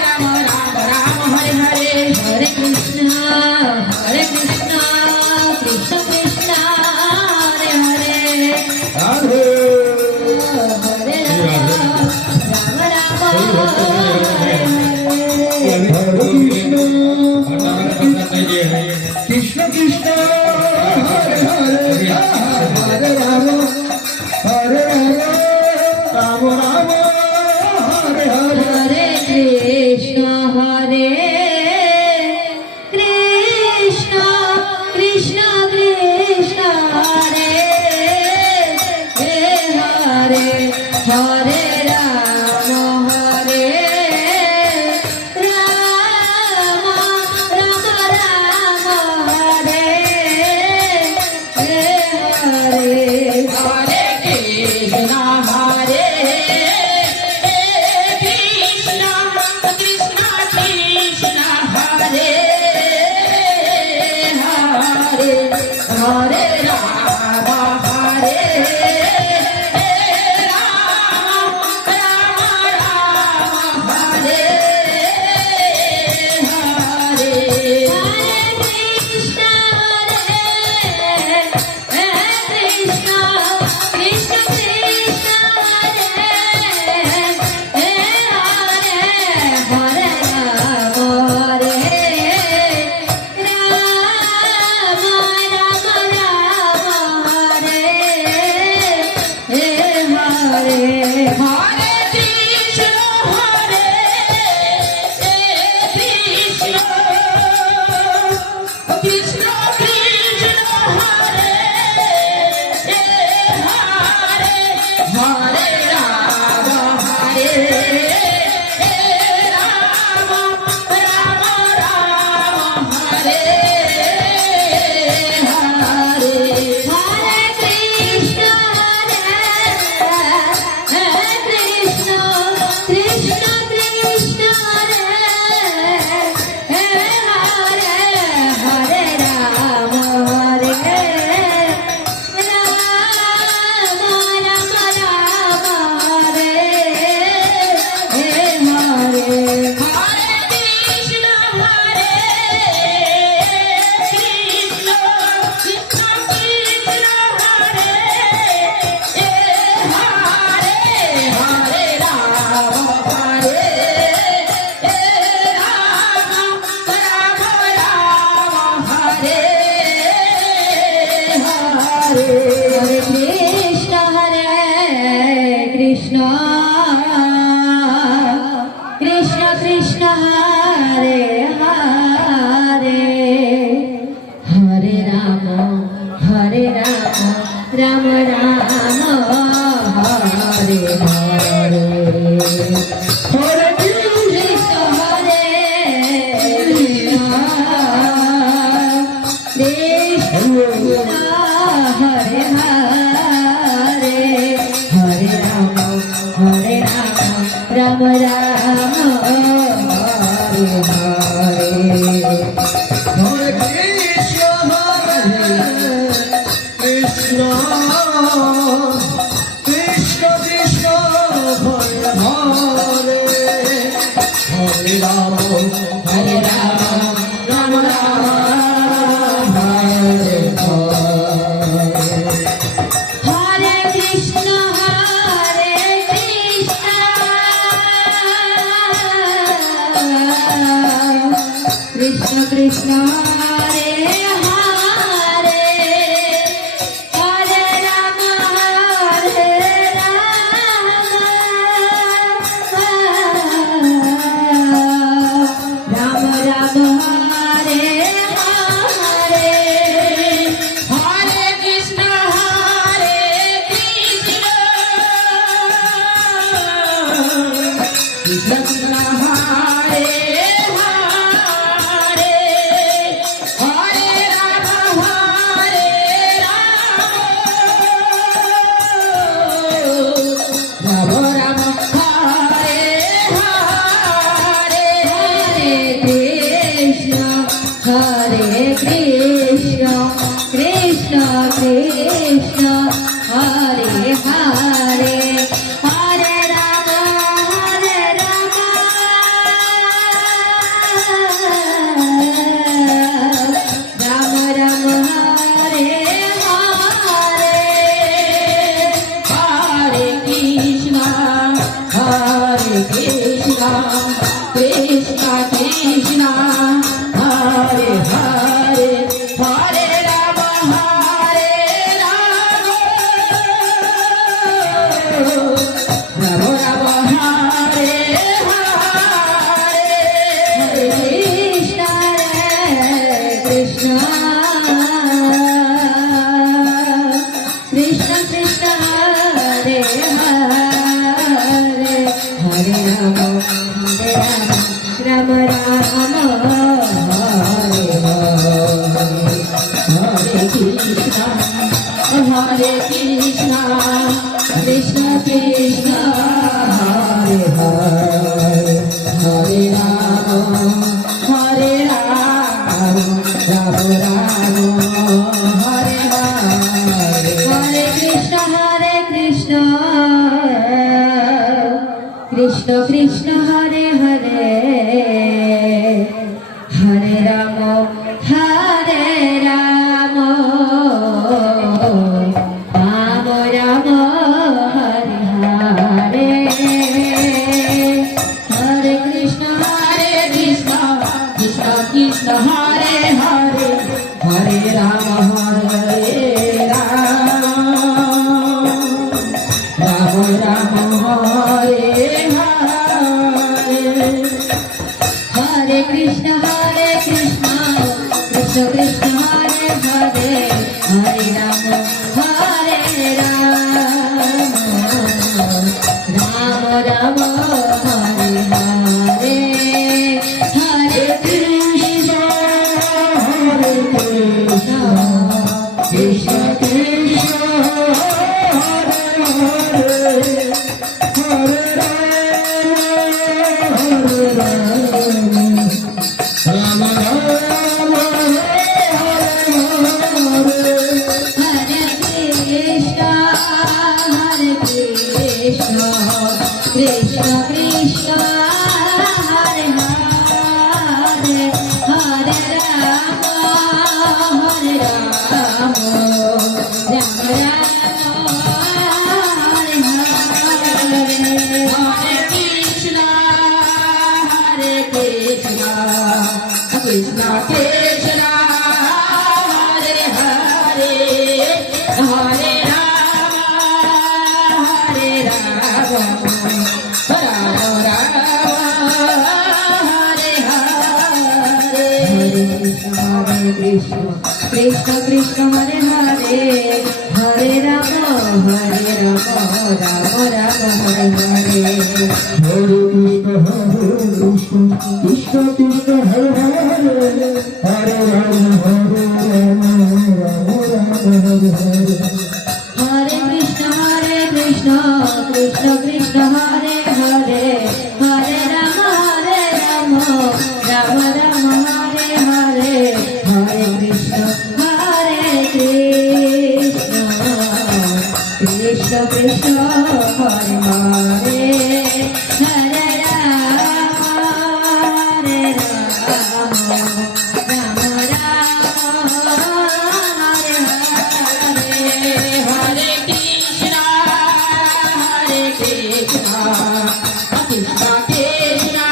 Ram Ram Ram Hare Hare Hare Krishna Krishna Krishna Hare Hare Radhe Hare Ram Ram Hare Hare Krishna Krishna Hare Hare Hare Ram Ram Ram Hare Hare Hare Krishna Krishna Krishna Hare Hare Hare Ram Ram Hare Hare Hare Krishna Krishna Krishna Hare Hare Hare Ram Ram Hare Hare Krishna Krishna Krishna Hare Hare Krishna Krishna Krishna Hare Hare Hare Ram Ram Ram Hare Hare Hare Krishna Krishna Krishna Hare Ram Hare Krishna Krishna Krishna Hare Hare Hare Ram Ram Ram Hare Hare Hare Krishna Krishna Hare Hare Hare Ram Ram Ram Hare Hare Hare Krishna Krishna Krishna Hare Hare Hare Ram Ram Ram Hare Hare Hare Krishna Krishna Krishna Hare Hare Hare Ram Hare Hare, Hare Rama, Rama Rama, Hare Hare, Hare Krishna, Krishna Krishna, Hare Hare, Hare Rama, Rama Rama, Hare Hare, Hare Krishna, Krishna Krishna, Hare Hare, Hare Rama, Rama Rama, Hare Hare. Krishna, Krishna, Krishna Krishna, Hare Hare, Hare Rama, Rama Rama, Hare Krishna, Krishna Krishna, Hare Hare, Hare Rama, Rama Rama, Hare Hare. Hare Krishna, Krishna Krishna, Hare Hare, Hare Rama, Rama Rama, Hare Hare, Hare Krishna, Krishna Krishna, Hare Hare, Hare Rama, Hare Rama, Rama Rama, Hare Hare. Hare Krishna, Krishna Krishna, Hare Hare, Hare Rama, Rama Rama, Hare Hare, Hare Krishna, Krishna Krishna, Rama Rama, Hare Krishna, Krishna Krishna, Hare Hare, Hare Rama, Rama Rama, Hare Hare. Krishna Krishna, Hare Hare, Hare Rama, Rama Rama, Hare Hare. Krishna Krishna, Hare Hare, Hare Rama, Rama Rama, Hare Hare. Hare Krishna, Krishna Krishna, Hare Hare, Hare Rama, Rama Rama, Hare Hare. Hare Krishna, Krishna Krishna, Hare Hare, Hare Rama, Rama Rama, Hare Hare, Hare Krishna, Krishna Krishna, Hare Hare, Hare Rama, Rama Rama, Hare Hare. Hare Krishna, Krishna Krishna,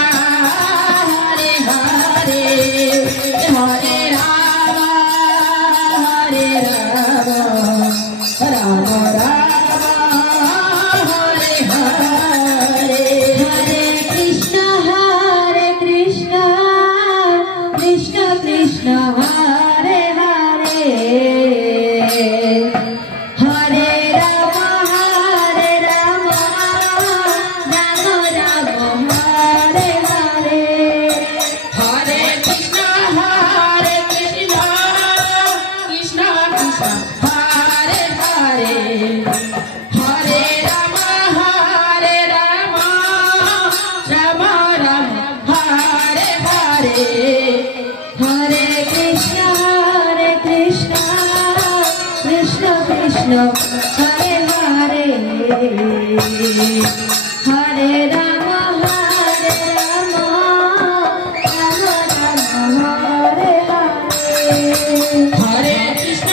Hare Hare, Krishna Hare Hare Hare Ram Hare Ram Ram Ram Hare Hare Hare Krishna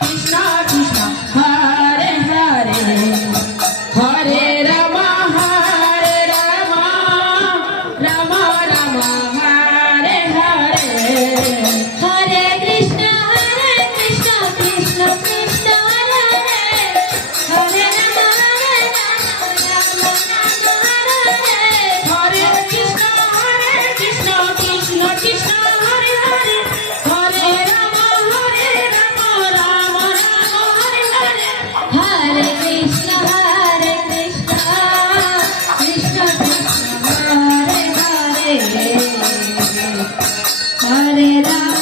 Krishna Krishna Hare Hare Hare Ram Ram Ram Hare Hare Hare Krishna Krishna Krishna Hare Hare Hare Ram Ram Ram Hare Hare Krishna Krishna Krishna Hare Hare Hare Ram Ram Hare Hare Hare Krishna Krishna Krishna Hare Hare Hare Ram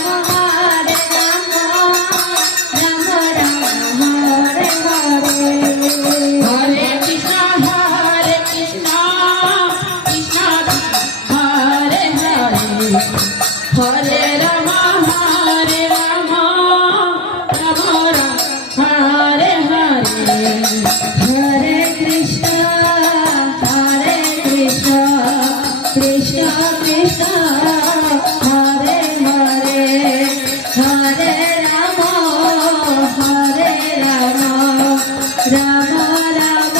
Ram Ram Hare Hare Hare Krishna Krishna Krishna Hare Hare Hare Ram Ram Ram Hare Hare Hare Krishna Krishna Krishna Krishna Hare Hare Hare Ram Ram Ram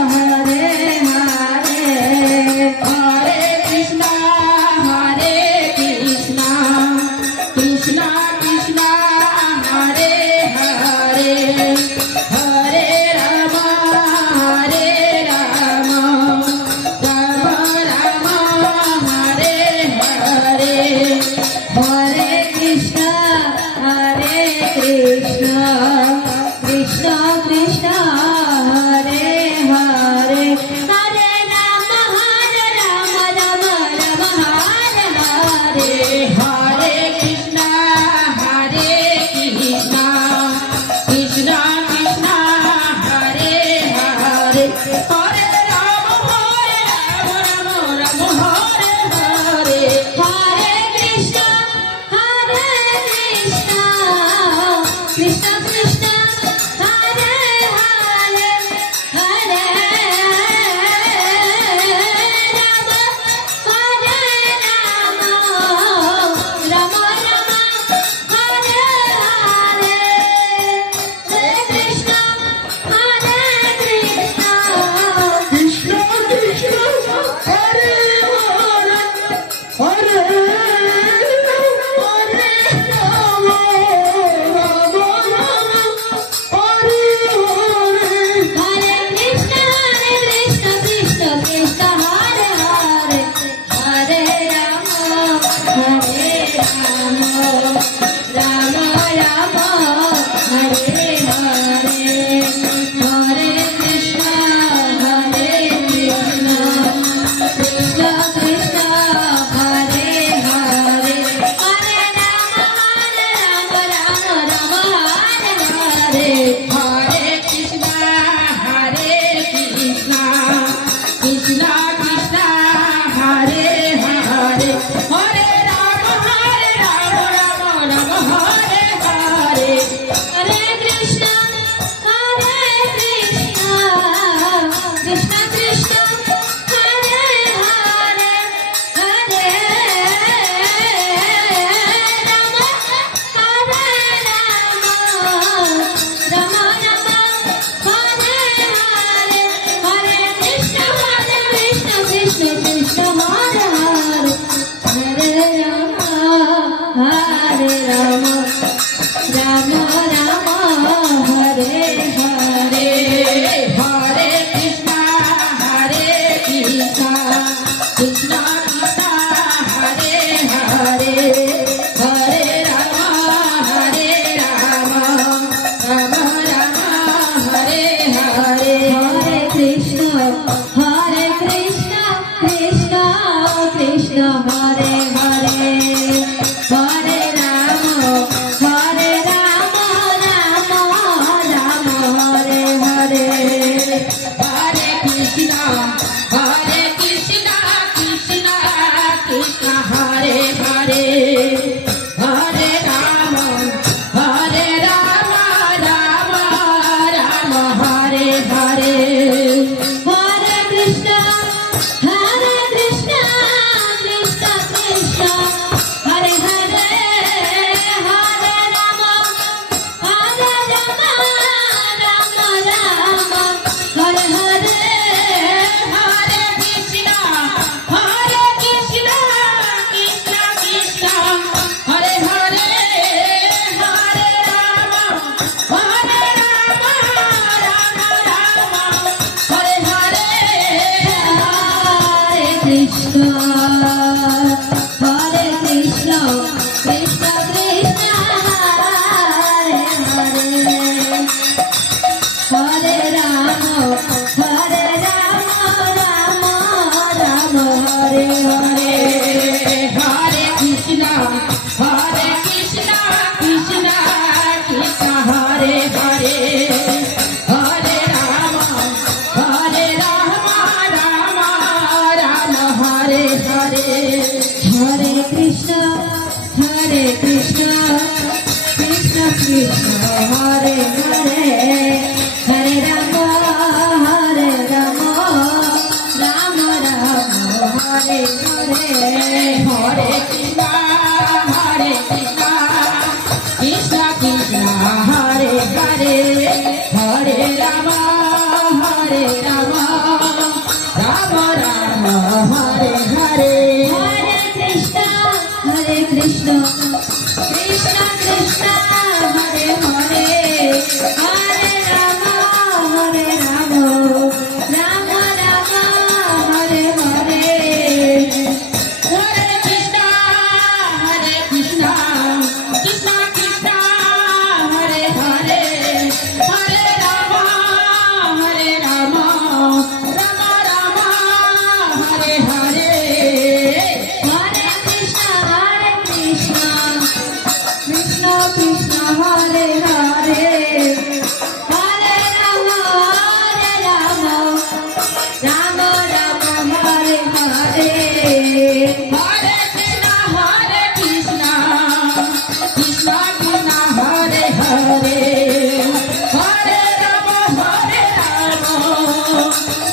Hare Hare Hare Krishna Krishna Krishna Krishna Hare Hare Hare Ram Ram Ram Hare Hare Hare Krishna Krishna Krishna Krishna Hare Hare Hare Ram Ram Ram Hare Hare Hare Krishna Krishna Krishna Krishna Hare Hare Hare Ram Ram Ram Hare Hare Hare Krishna Krishna Krishna Hare Hare Hare Ram Ram Ram Hare Hare Hare Krishna Krishna Krishna Krishna Hare Hare Hare Ram Ram Ram Hare Hare Hare Krishna Krishna Krishna Hare Hare Hare Ram Ram Ram Hare Hare Hare Krishna Krishna Krishna Krishna Hare Hare Hare Ram Ram Hare Hare Hare Krishna Krishna Krishna Krishna Hare Hare Hare Ram Ram Hare Hare Hare Krishna Krishna Krishna Hare Hare Hare Ram Ram Ram Hare Hare Hare Krishna Krishna Krishna Hare Hare Hare Ram Ram Ram Hare Hare Hare Krishna Krishna Krishna Krishna Hare Hare Hare Ram Ram Ram Hare Hare Hare Krishna Krishna Krishna Hare Hare Hare Ram Ram Ram Hare Hare Hare Krishna Krishna Krishna Hare Hare Hare Ram Hare Hare Krishna, Krishna Krishna, Hare Hare, Hare Rama, Hare Rama, Rama Rama, Hare Hare, Hare Krishna, Hare Krishna, Krishna Krishna, Hare Hare, Hare Rama, Hare Rama, Rama Rama, Hare Hare. Hare Krishna, Hare Krishna, Krishna Krishna, Hare Hare, Hare Rama, Hare Rama, Rama Rama, Hare Hare. Hare Krishna, Hare Krishna, Krishna Krishna, Hare Hare, Hare Rama, Rama Rama, Hare Hare. Hare Krishna, Hare Krishna, Krishna Krishna, Hare Hare, Hare Rama, Rama Rama, Hare Hare. Hare Krishna, Hare Krishna, Krishna Krishna, Hare Hare, Hare Rama, Rama Rama, Hare Hare. Hare Krishna, Hare Krishna, Krishna Krishna, Hare Hare, Hare Rama, Rama Rama, Hare Hare. Hare Krishna, Hare Krishna, Krishna Krishna, Hare Hare, Hare Rama, Rama Rama, Hare Hare. Hare Krishna, Hare Krishna, Krishna Krishna, Hare Hare, Hare Rama, Rama Rama, Hare Hare. Hare Krishna, Hare Krishna, Krishna Krishna, Hare Hare, Hare Rama,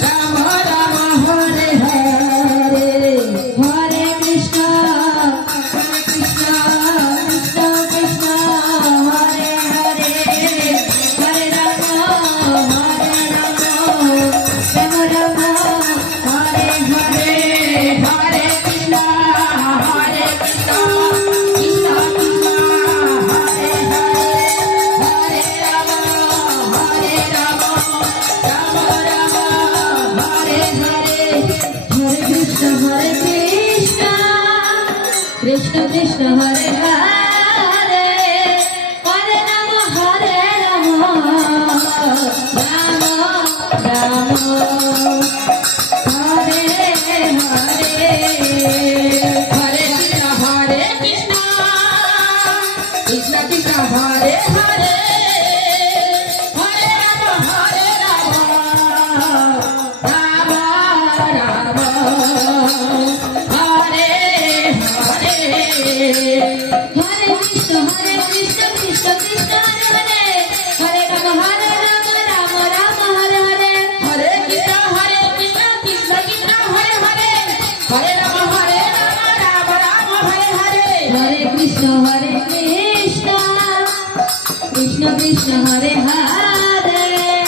Rama Rama, Hare Hare. Hare Krishna, Hare Krishna, Krishna Krishna, Hare Hare, Hare Rama, Rama Rama, Hare Hare. Hare Krishna, Hare Krishna, Krishna Krishna, Hare Hare, Hare Rama, Rama Rama, Hare Hare. Hare Krishna, Hare Krishna, Krishna Krishna, Hare Hare, Hare Rama, Rama Rama, Hare Hare. Hare Krishna, Hare Krishna, Krishna Krishna, Hare Hare, Hare Rama, Rama Rama, Hare Hare. Hare Krishna, Krishna Krishna, Hare Hare, Hare Rama, Rama Rama, Hare Hare. Hare Krishna, Krishna Krishna, Hare Hare, Hare Rama, Rama Rama, Hare Hare. Hare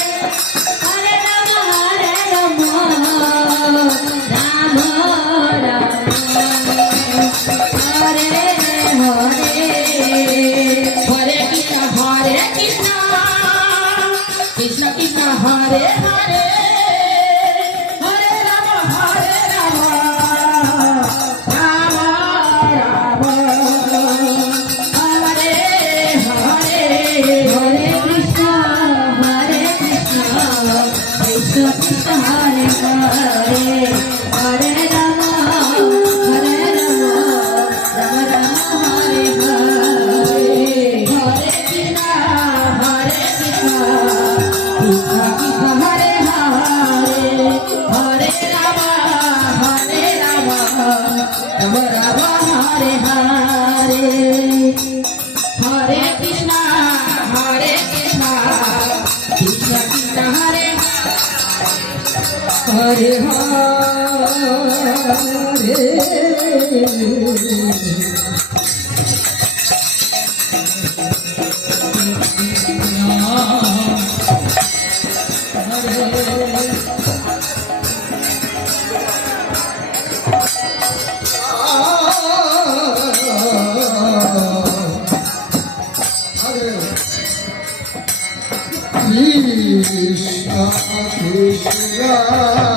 Krishna, Krishna Krishna, Hare Hare, Hare Rama, Rama Rama, Hare Hare. Hare Krishna, Krishna Krishna, Hare Hare, Hare Rama, Rama Rama, Hare Hare. Hare Krishna, Krishna Krishna, Hare Hare, Hare Rama, Rama Rama, Hare Hare. Hare Krishna, Krishna Krishna, Hare Hare, Hare Rama, Rama Rama, Hare Hare. Hare Krishna, Krishna Krishna, Hare Hare Hare Krishna Krishna